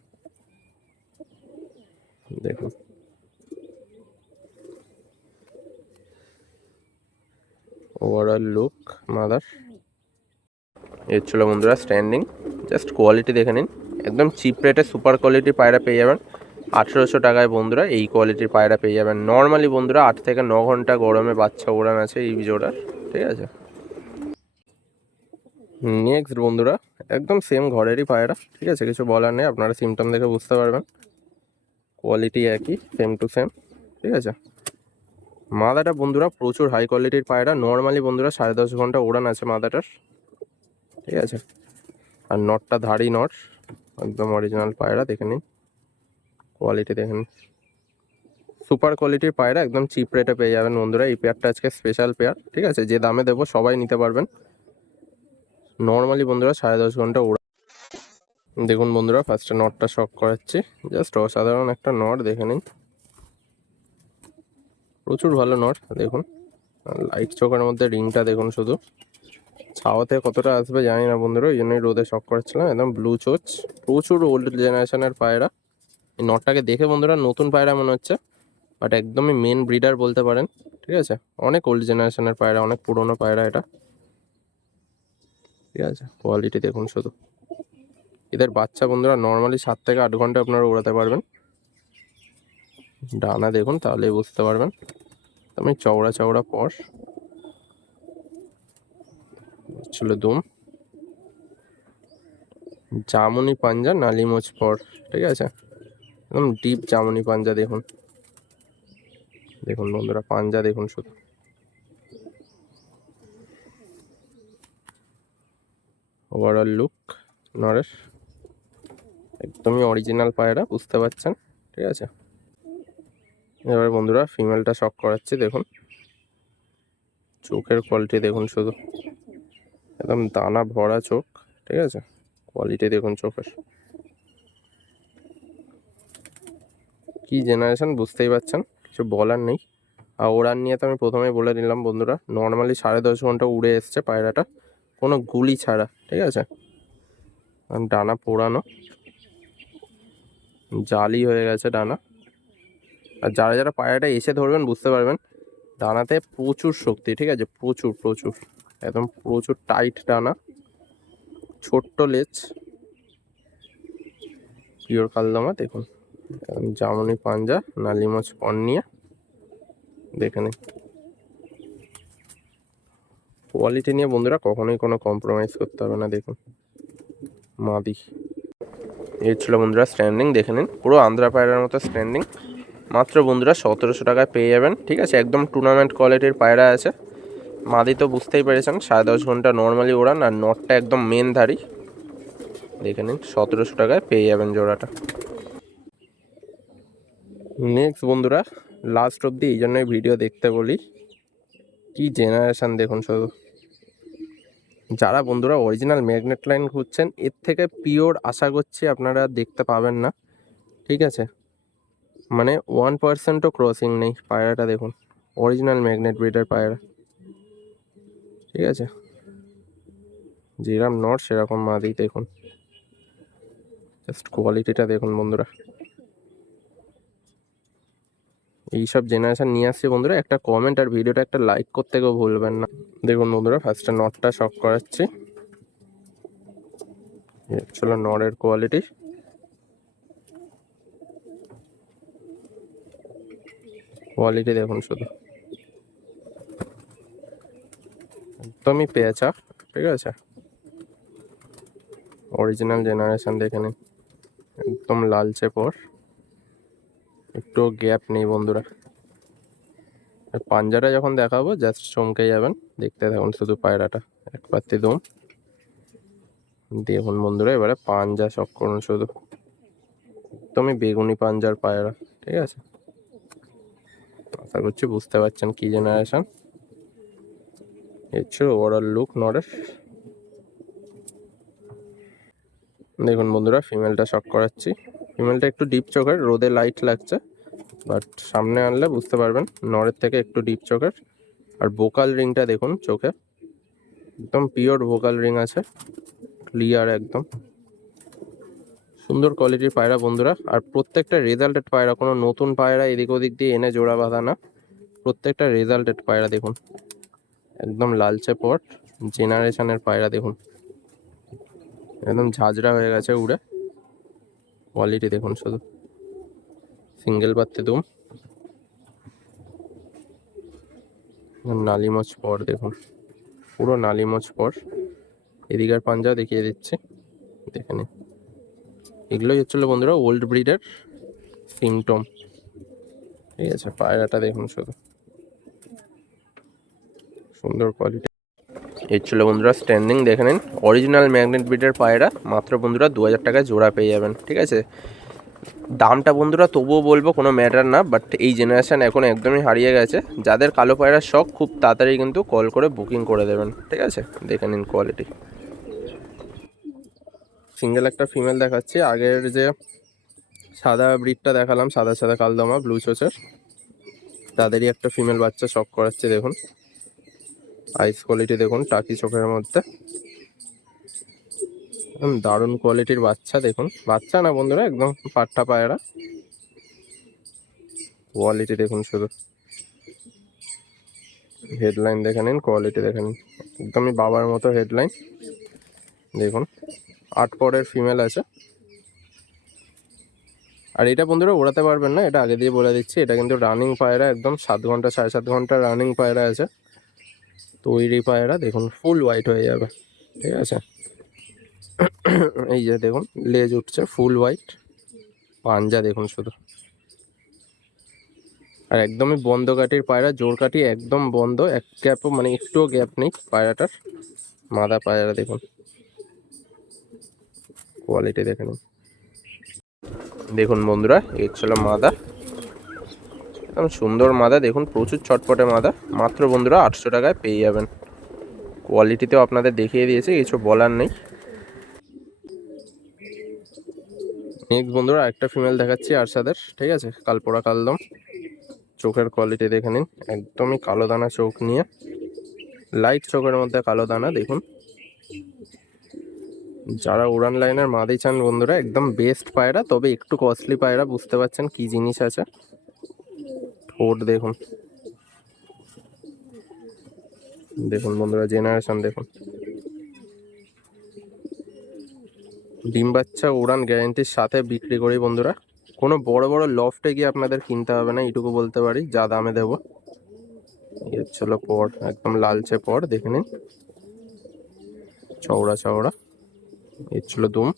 দেখুন ওভারঅল লুক মাদার। এই ছিল বন্ধুরা স্ট্যান্ডিং। জাস্ট কোয়ালিটি দেখে নিন, একদম চিপ রেটে সুপার কোয়ালিটির পায়রা পেয়ে যাবেন। 1800 টাকায় বন্ধুরা এই কোয়ালিটির পায়রা পেয়ে যাবেন। নর্মালি বন্ধুরা 8 থেকে 9 ঘন্টা গরমে বাচ্চা ওড়ান আছে এই জোড়ার। ঠিক আছে, নেক্সট বন্ধুরা একদম সেম ঘরেরই পায়রা। ঠিক আছে, কিছু বলার নেই, আপনারা সিমটম দেখে বুঝতে পারবেন। কোয়ালিটি একই, সেম টু সেম। ঠিক আছে, মাদাটা বন্ধুরা প্রচুর হাই কোয়ালিটির পায়রা। নর্মালি বন্ধুরা 10.5 ঘন্টা ওড়ান আছে মাদাটার। ঠিক আছে, আর নটটা ধাড়ি নট, একদম অরিজিনাল পায়রা। দেখে নিন কোয়ালিটি, দেখেন সুপার কোয়ালিটির পায়রা, একদম চিপ রেটে পেয়ে যাবেন বন্ধুরা। এই পেয়ারটা আজকে স্পেশাল পেয়ার। ঠিক আছে, যে দামে দেবো সবাই নিতে পারবেন। নর্মালি বন্ধুরা 10.5 ঘন্টা ওড়া। দেখুন বন্ধুরা ফার্স্টে নটটা শক করাচ্ছি। জাস্ট অসাধারণ একটা নট, দেখে নিন প্রচুর ভালো নট। দেখুন লাইট চোখের মধ্যে রিংটা দেখুন শুধু। ছাওয়াতে কতটা আসবে জানি না বন্ধুরা, ওই জন্যই রোদে শক করাচ্ছিলাম। একদম ব্লু চোচ, প্রচুর ওল্ড জেনারেশনের পায়রা। এই নটটাকে দেখে বন্ধুরা নতুন পায়রা মনে হচ্ছে, বাট একদমই মেন ব্রিডার বলতে পারেন। ঠিক আছে, অনেক ওল্ড জেনারেশনের পায়রা, অনেক পুরনো পায়রা এটা। ঠিক আছে, কোয়ালিটি দেখুন শুধু। এদের বাচ্চা বন্ধুরা নর্মালি 7 থেকে 8 ঘন্টা আপনারা ওড়াতে পারবেন। ডানা দেখুন তাহলেই বুঝতে পারবেন, আমি চওড়া চওড়া পর ছিল দুম, জামুনি পাঞ্জা, নালি মোচ পর। ঠিক আছে, একদম ডিপ জামুনি পাঞ্জা দেখুন। দেখুন বন্ধুরা পাঞ্জা দেখুন শুধু। ওভারঅল লুক নরেশ একদমই অরিজিনাল পায়রা, বুঝতে পারছেন। ঠিক আছে, এবার বন্ধুরা ফিমেলটা শক করাচ্ছি। দেখুন চোখের কোয়ালিটি দেখুন শুধু, একদম দানা ভরা চোখ। ঠিক আছে, কোয়ালিটি দেখুন চোখের, কি জেনারেশন বুঝতেই পারছেন, কিছু বলার নেই। আর ওড়ান নিয়ে তো আমি প্রথমেই বলে দিলাম বন্ধুরা, নর্মালি 10.5 ঘন্টা উড়ে এসছে পায়রাটা, কোনো গুলি ছাড়া। ঠিক আছে, ডানা পোড়ানো, জালি হয়ে গেছে ডানা। আর যারা যারা পায়রাটা এসে ধরবেন বুঝতে পারবেন, ডানাতে প্রচুর শক্তি। ঠিক আছে, প্রচুর প্রচুর, একদম প্রচুর টাইট ডানা, ছোট্ট লেজ, পিওর কালদমা। দেখুন জামুনি পাঞ্জা, নালি মোচ কর্নিয়া, দেখে নিন। কোয়ালিটি নিয়ে বন্ধুরা কখনোই কোনো কম্প্রোমাইজ করতে হবে না। দেখুন মাদি। এই ছিল বন্ধুরা স্ট্যান্ডিং, দেখে নিন পুরো আন্ধ্রা পায়রার মতো স্ট্যান্ডিং। মাত্র বন্ধুরা 1700 টাকায় পেয়ে যাবেন। ঠিক আছে, একদম টুর্নামেন্ট কোয়ালিটির পায়রা আছে। মাদি তো বুঝতেই পেরেছেন, 10.5 ঘন্টা নর্মালি ওড়ান, আর নটটা একদম মেন ধারি। দেখে নিন 1700 টাকায় পেয়ে যাবেন জোড়াটা। নেক্সট বন্ধুরা লাস্ট অবধি এই জন্যই ভিডিও দেখতে বলি, কি জেনারেশন দেখুন শুধু। যারা বন্ধুরা অরিজিনাল ম্যাগনেট লাইন খুঁজছেন, এর থেকে পিওর আশা করছি আপনারা দেখতে পাবেন না। ঠিক আছে, মানে 1%ও ক্রসিং নেই পায়রাটা। দেখুন অরিজিনাল ম্যাগনেট ব্রিডের পায়রা। ঠিক আছে, যেরকম নট সেরকম মাদি। দেখুন জাস্ট কোয়ালিটিটা দেখুন বন্ধুরা। এইসব জেনারেশন নিয়ে আসছি বন্ধুরা, একটা কমেন্ট আর ভিডিওটা একটা লাইক করতে কেউ ভুলবেন না। দেখুন বন্ধুরা ফার্স্টে নটটা শক করাচ্ছি। চলো নটের কোয়ালিটি, কোয়ালিটি দেখুন শুধু, একদমই পেঁচা। ঠিক আছে, অরিজিনাল জেনারেশন দেখে নিন, একদম লালচে পর, একটু গ্যাপ নেই বন্ধুরা। পাঞ্জাটা যখন দেখাবো জাস্ট চমকে যাবেন, দেখতে থাকুন শুধু পায়রাটা। এক পাত্তি দম দেখুন বন্ধুরা, এবারে পাঞ্জা শক করুন শুধু, একদমই বেগুনি পাঞ্জার পায়রা। ঠিক আছে, আশা করছি বুঝতে পারছেন কি জেনারেশন। এর ছিল ওভারঅল লুক নরের। দেখুন বন্ধুরা ফিমেলটা শক করাচ্ছি। ফিমেলটা একটু ডিপ চোখের, রোদে লাইট লাগছে, বাট সামনে আনলে বুঝতে পারবেন নরের থেকে একটু ডিপ চোখের। আর ভোকাল রিংটা দেখুন চোখে, একদম পিওর ভোকাল রিং আছে, ক্লিয়ার একদম। সুন্দর কোয়ালিটির পায়রা বন্ধুরা, আর প্রত্যেকটা রেজাল্টেড পায়রা, কোনো নতুন পায়রা এদিক ওদিক দিয়ে এনে জোড়া বাঁধা না, প্রত্যেকটা রেজাল্টেড পায়রা দেখুন, একদম লালচে পট জেনারেশনের পায়রা দেখুন, একদম ঝাঁঝরা হয়ে গেছে উড়ে। কোয়ালিটি দেখুন শুধু, সিঙ্গেল পাত্তে দুম, নালিমোচ পর দেখুন, পুরো নালিমোচ পর। এদিকের পাঞ্জাও দেখিয়ে দিচ্ছি, দেখে নিন। এগুলোই হচ্ছিল বন্ধুরা ওল্ড ব্রিডের সিমটম, ঠিক আছে। পায়রাটা দেখুন শুধু, সুন্দর কোয়ালিটি। এই ছিল বন্ধুরা স্ট্যান্ডিং, দেখে নিন। অরিজিনাল ম্যাগনেট ব্রিডের পায়রা মাত্র বন্ধুরা 2000 টাকায় জোড়া পেয়ে যাবেন, ঠিক আছে। দামটা বন্ধুরা তবুও বলবো কোনো ম্যাটার না, বাট এই জেনারেশান এখন একদমই হারিয়ে গেছে। যাদের কালো পায়রার শখ খুব তাড়াতাড়ি কিন্তু কল করে বুকিং করে দেবেন, ঠিক আছে। দেখে নিন কোয়ালিটি। সিঙ্গেল একটা ফিমেল দেখাচ্ছি, আগের যে সাদা ব্রিডটা দেখালাম, সাদা সাদা কালদমা ব্লু চোচের, তাদেরই একটা ফিমেল বাচ্চা শখ করাচ্ছে দেখুন। আইস কোয়ালিটি দেখুন, টাকি চোখের মধ্যে, দারুণ কোয়ালিটির বাচ্চা দেখুন। বাচ্চা না বন্ধুরা, একদম পাট্টা পায়রা। কোয়ালিটি দেখুন শুধু, হেডলাইন দেখে নিন, কোয়ালিটি দেখে নিন, একদমই বাবার মতো হেডলাইন দেখুন। 8 পরের ফিমেল আছে। আর এটা বন্ধুরা ওড়াতে পারবেন না, এটা আগে দিয়ে বলে দিচ্ছি, এটা কিন্তু রানিং পায়রা, একদম 7 ঘন্টা 7.5 ঘন্টা রানিং পায়রা আছে, তৈরি পায়রা দেখুন, ফুল হোয়াইট হয়ে যাবে, ঠিক আছে। এই যে দেখুন লেজ উঠছে ফুল হোয়াইট, পাঞ্জা দেখুন শুধু। আর একদমই বন্ধ কাটির পায়রা, জোর কাটি একদম বন্ধ, এক গ্যাপও মানে একটুও গ্যাপ নেই পায়রাটার। মাদা পায়রা দেখুন, কোয়ালিটি দেখে নিন। দেখুন বন্ধুরা এই ছিল মাদা, একদম সুন্দর মাদা দেখুন, প্রচুর ছটপটে মাদা, মাত্র বন্ধুরা 800 টাকায় পেয়ে যাবেন। কোয়ালিটিতেও আপনাদের দেখিয়ে দিয়েছি, কিছু বলার নেই। নেক্সট বন্ধুরা একটা ফিমেল দেখাচ্ছি আরশাদের, ঠিক আছে। কালপোড়া কালদম, চোখের কোয়ালিটি দেখে নিন, একদমই কালো দানা চোখ নিয়ে, লাইট চোখের মধ্যে কালো দানা দেখুন। যারা উড়ান লাইনের মাদি চান বন্ধুরা, একদম বেস্ট পায়রা, তবে একটু কস্টলি পায়রা, বুঝতে পারছেন কি জিনিস আছে। ঠোঁট দেখুন, দেখুন বন্ধুরা জেনারেশন দেখুন। ডিম বাচ্চা উড়ান গ্যারেন্টির সাথে বিক্রি করি বন্ধুরা, কোনো বড় বড় লফটে গিয়ে আপনাদের কিনতে হবে না, এইটুকু বলতে পারি, যা দামে দেবো। এর ছিল পর, একদম লালচে পর দেখে নিন, চওড়া চওড়া। এর ছিল দুম,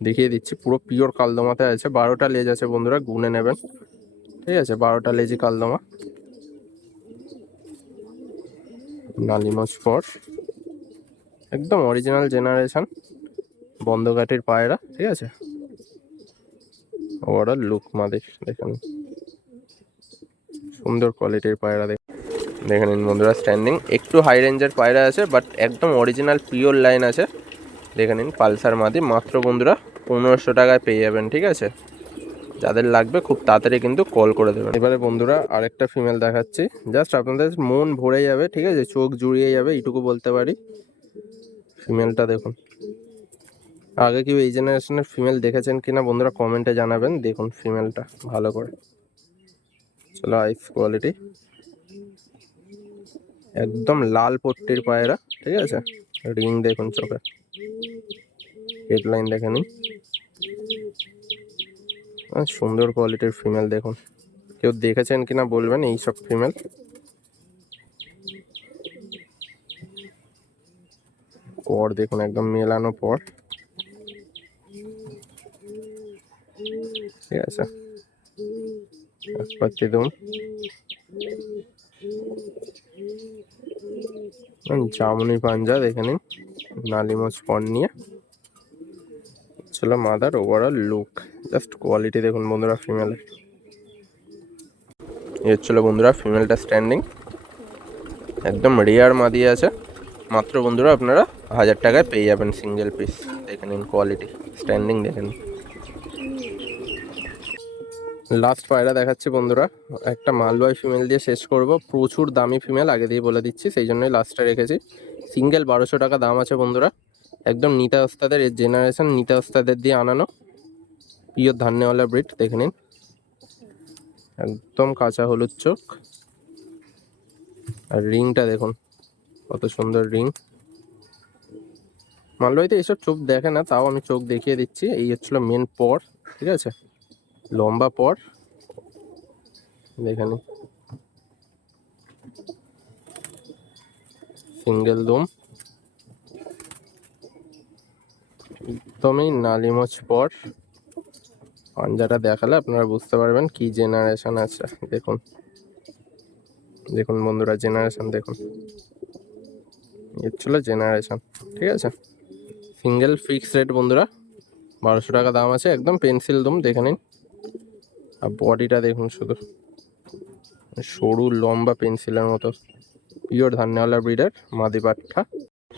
দেখিয়ে দিচ্ছি, পুরো পিওর কালদমাতে আছে। 12টা লেজ আছে বন্ধুরা, গুনে নেবেন, ঠিক আছে। 12টা লেজি কালদমা, নালিমোচ পর, একদম অরিজিনাল জেনারেশন, বন্ধকাঠির পায়রা, ঠিক আছে। ওভারঅল লুক মাদের দেখেন, সুন্দর কোয়ালিটির পায়রা দেখে নিন বন্ধুরা। স্ট্যান্ডিং একটু হাই রেঞ্জের পায়রা আছে, বাট একদম অরিজিনাল পিওর লাইন আছে, দেখে নিন। পালসার মাদি, মাত্র বন্ধুরা 1500 টাকায় পেয়ে যাবেন, ঠিক আছে। যাদের লাগবে খুব তাড়াতাড়ি কিন্তু কল করে দেবেন। এবারে বন্ধুরা আরেকটা ফিমেল দেখাচ্ছি, জাস্ট আপনাদের মন ভরে যাবে, ঠিক আছে, চোখ জুড়িয়ে যাবে, এইটুকু বলতে পারি। ফিমেলটা দেখুন, আগে কেউ এই জেনারেশনের ফিমেল দেখেছেন কিনা বন্ধুরা কমেন্টে জানাবেন। দেখুন ফিমেলটা ভালো করে, চলো আইস কোয়ালিটি, একদম লাল পট্টির পায়রা, ঠিক আছে। রিং দেখুন চোখে, হেডলাইন দেখে নিন, সুন্দর কোয়ালিটির ফিমেল দেখুন। কেউ দেখেছেন কিনা বলবেন এই সব ফিমেল। পর দেখুন একদম মেলানো পর, ঠিক আছে। পাচ্ছি দুম, জামুনি পাঞ্জা দেখে নিন, নালিমোচ পর নিয়ে, ছিল mother. Overall look, just quality দেখুন বন্ধুরা ফিমেলের। এই হচ্ছিল বন্ধুরা ফিমেলটা স্ট্যান্ডিং, একদম রেয়ার মাদি আছে, মাত্র বন্ধুরা আপনারা 1000 টাকায় পেয়ে যাবেন সিঙ্গেল পিস। দেখে নিন কোয়ালিটি, স্ট্যান্ডিং দেখে নিন। লাস্ট পায়রা দেখাচ্ছি বন্ধুরা, একটা মালবাই ফিমেল দিয়ে শেষ করব। প্রচুর দামি ফিমেল, আগে দিয়ে বলে দিচ্ছি, সেই জন্যই লাস্টে রেখেছি। সিঙ্গেল 1200 টাকা দাম আছে বন্ধুরা। একদম নিতা ওস্তাদের, এর জেনারেশন নিতা ওস্তাদের দিয়ে আনানো পিওর ধান্যওয়ালা ব্রিড। দেখে নিন, একদম কাঁচা হলুদ চোখ, আর রিংটা দেখুন কত সুন্দর রিং। মালবাইতে এইসব চোখ দেখে না, তাও আমি চোখ দেখিয়ে দিচ্ছি। এই হচ্ছিল মেন পর, ঠিক আছে, লম্বা পর দেখে নিন। সিঙ্গেল দম, একদমই নালিমোচ পর। পাঞ্জাটা দেখালে আপনারা বুঝতে পারবেন কি জেনারেশন আছে। দেখুন দেখুন বন্ধুরা, জেনারেশন দেখুন, এর ছিল জেনারেশন, ঠিক আছে। সিঙ্গেল ফিক্স রেট বন্ধুরা, 1200 টাকা দাম আছে। একদম পেন্সিল দম, দেখে নিন। আর বডিটা দেখুন, শুধু সরু লম্বা পেন্সিলের মতো, পিওর ধান্যওয়ালা ব্রিডের মাদি পাঠা।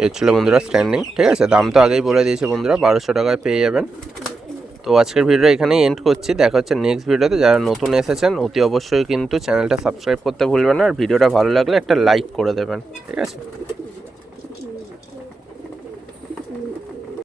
এর ছিল বন্ধুরা স্ট্যান্ডিং, ঠিক আছে। দাম তো আগেই বলে দিয়েছে বন্ধুরা, 1200 টাকায় পেয়ে যাবেন। তো আজকের ভিডিও এখানেই এন্ড করছি, দেখা হচ্ছে নেক্সট ভিডিওতে। যারা নতুন এসেছেন অতি অবশ্যই কিন্তু চ্যানেলটা সাবস্ক্রাইব করতে ভুলবেন না, আর ভিডিওটা ভালো লাগলে একটা লাইক করে দেবেন, ঠিক আছে।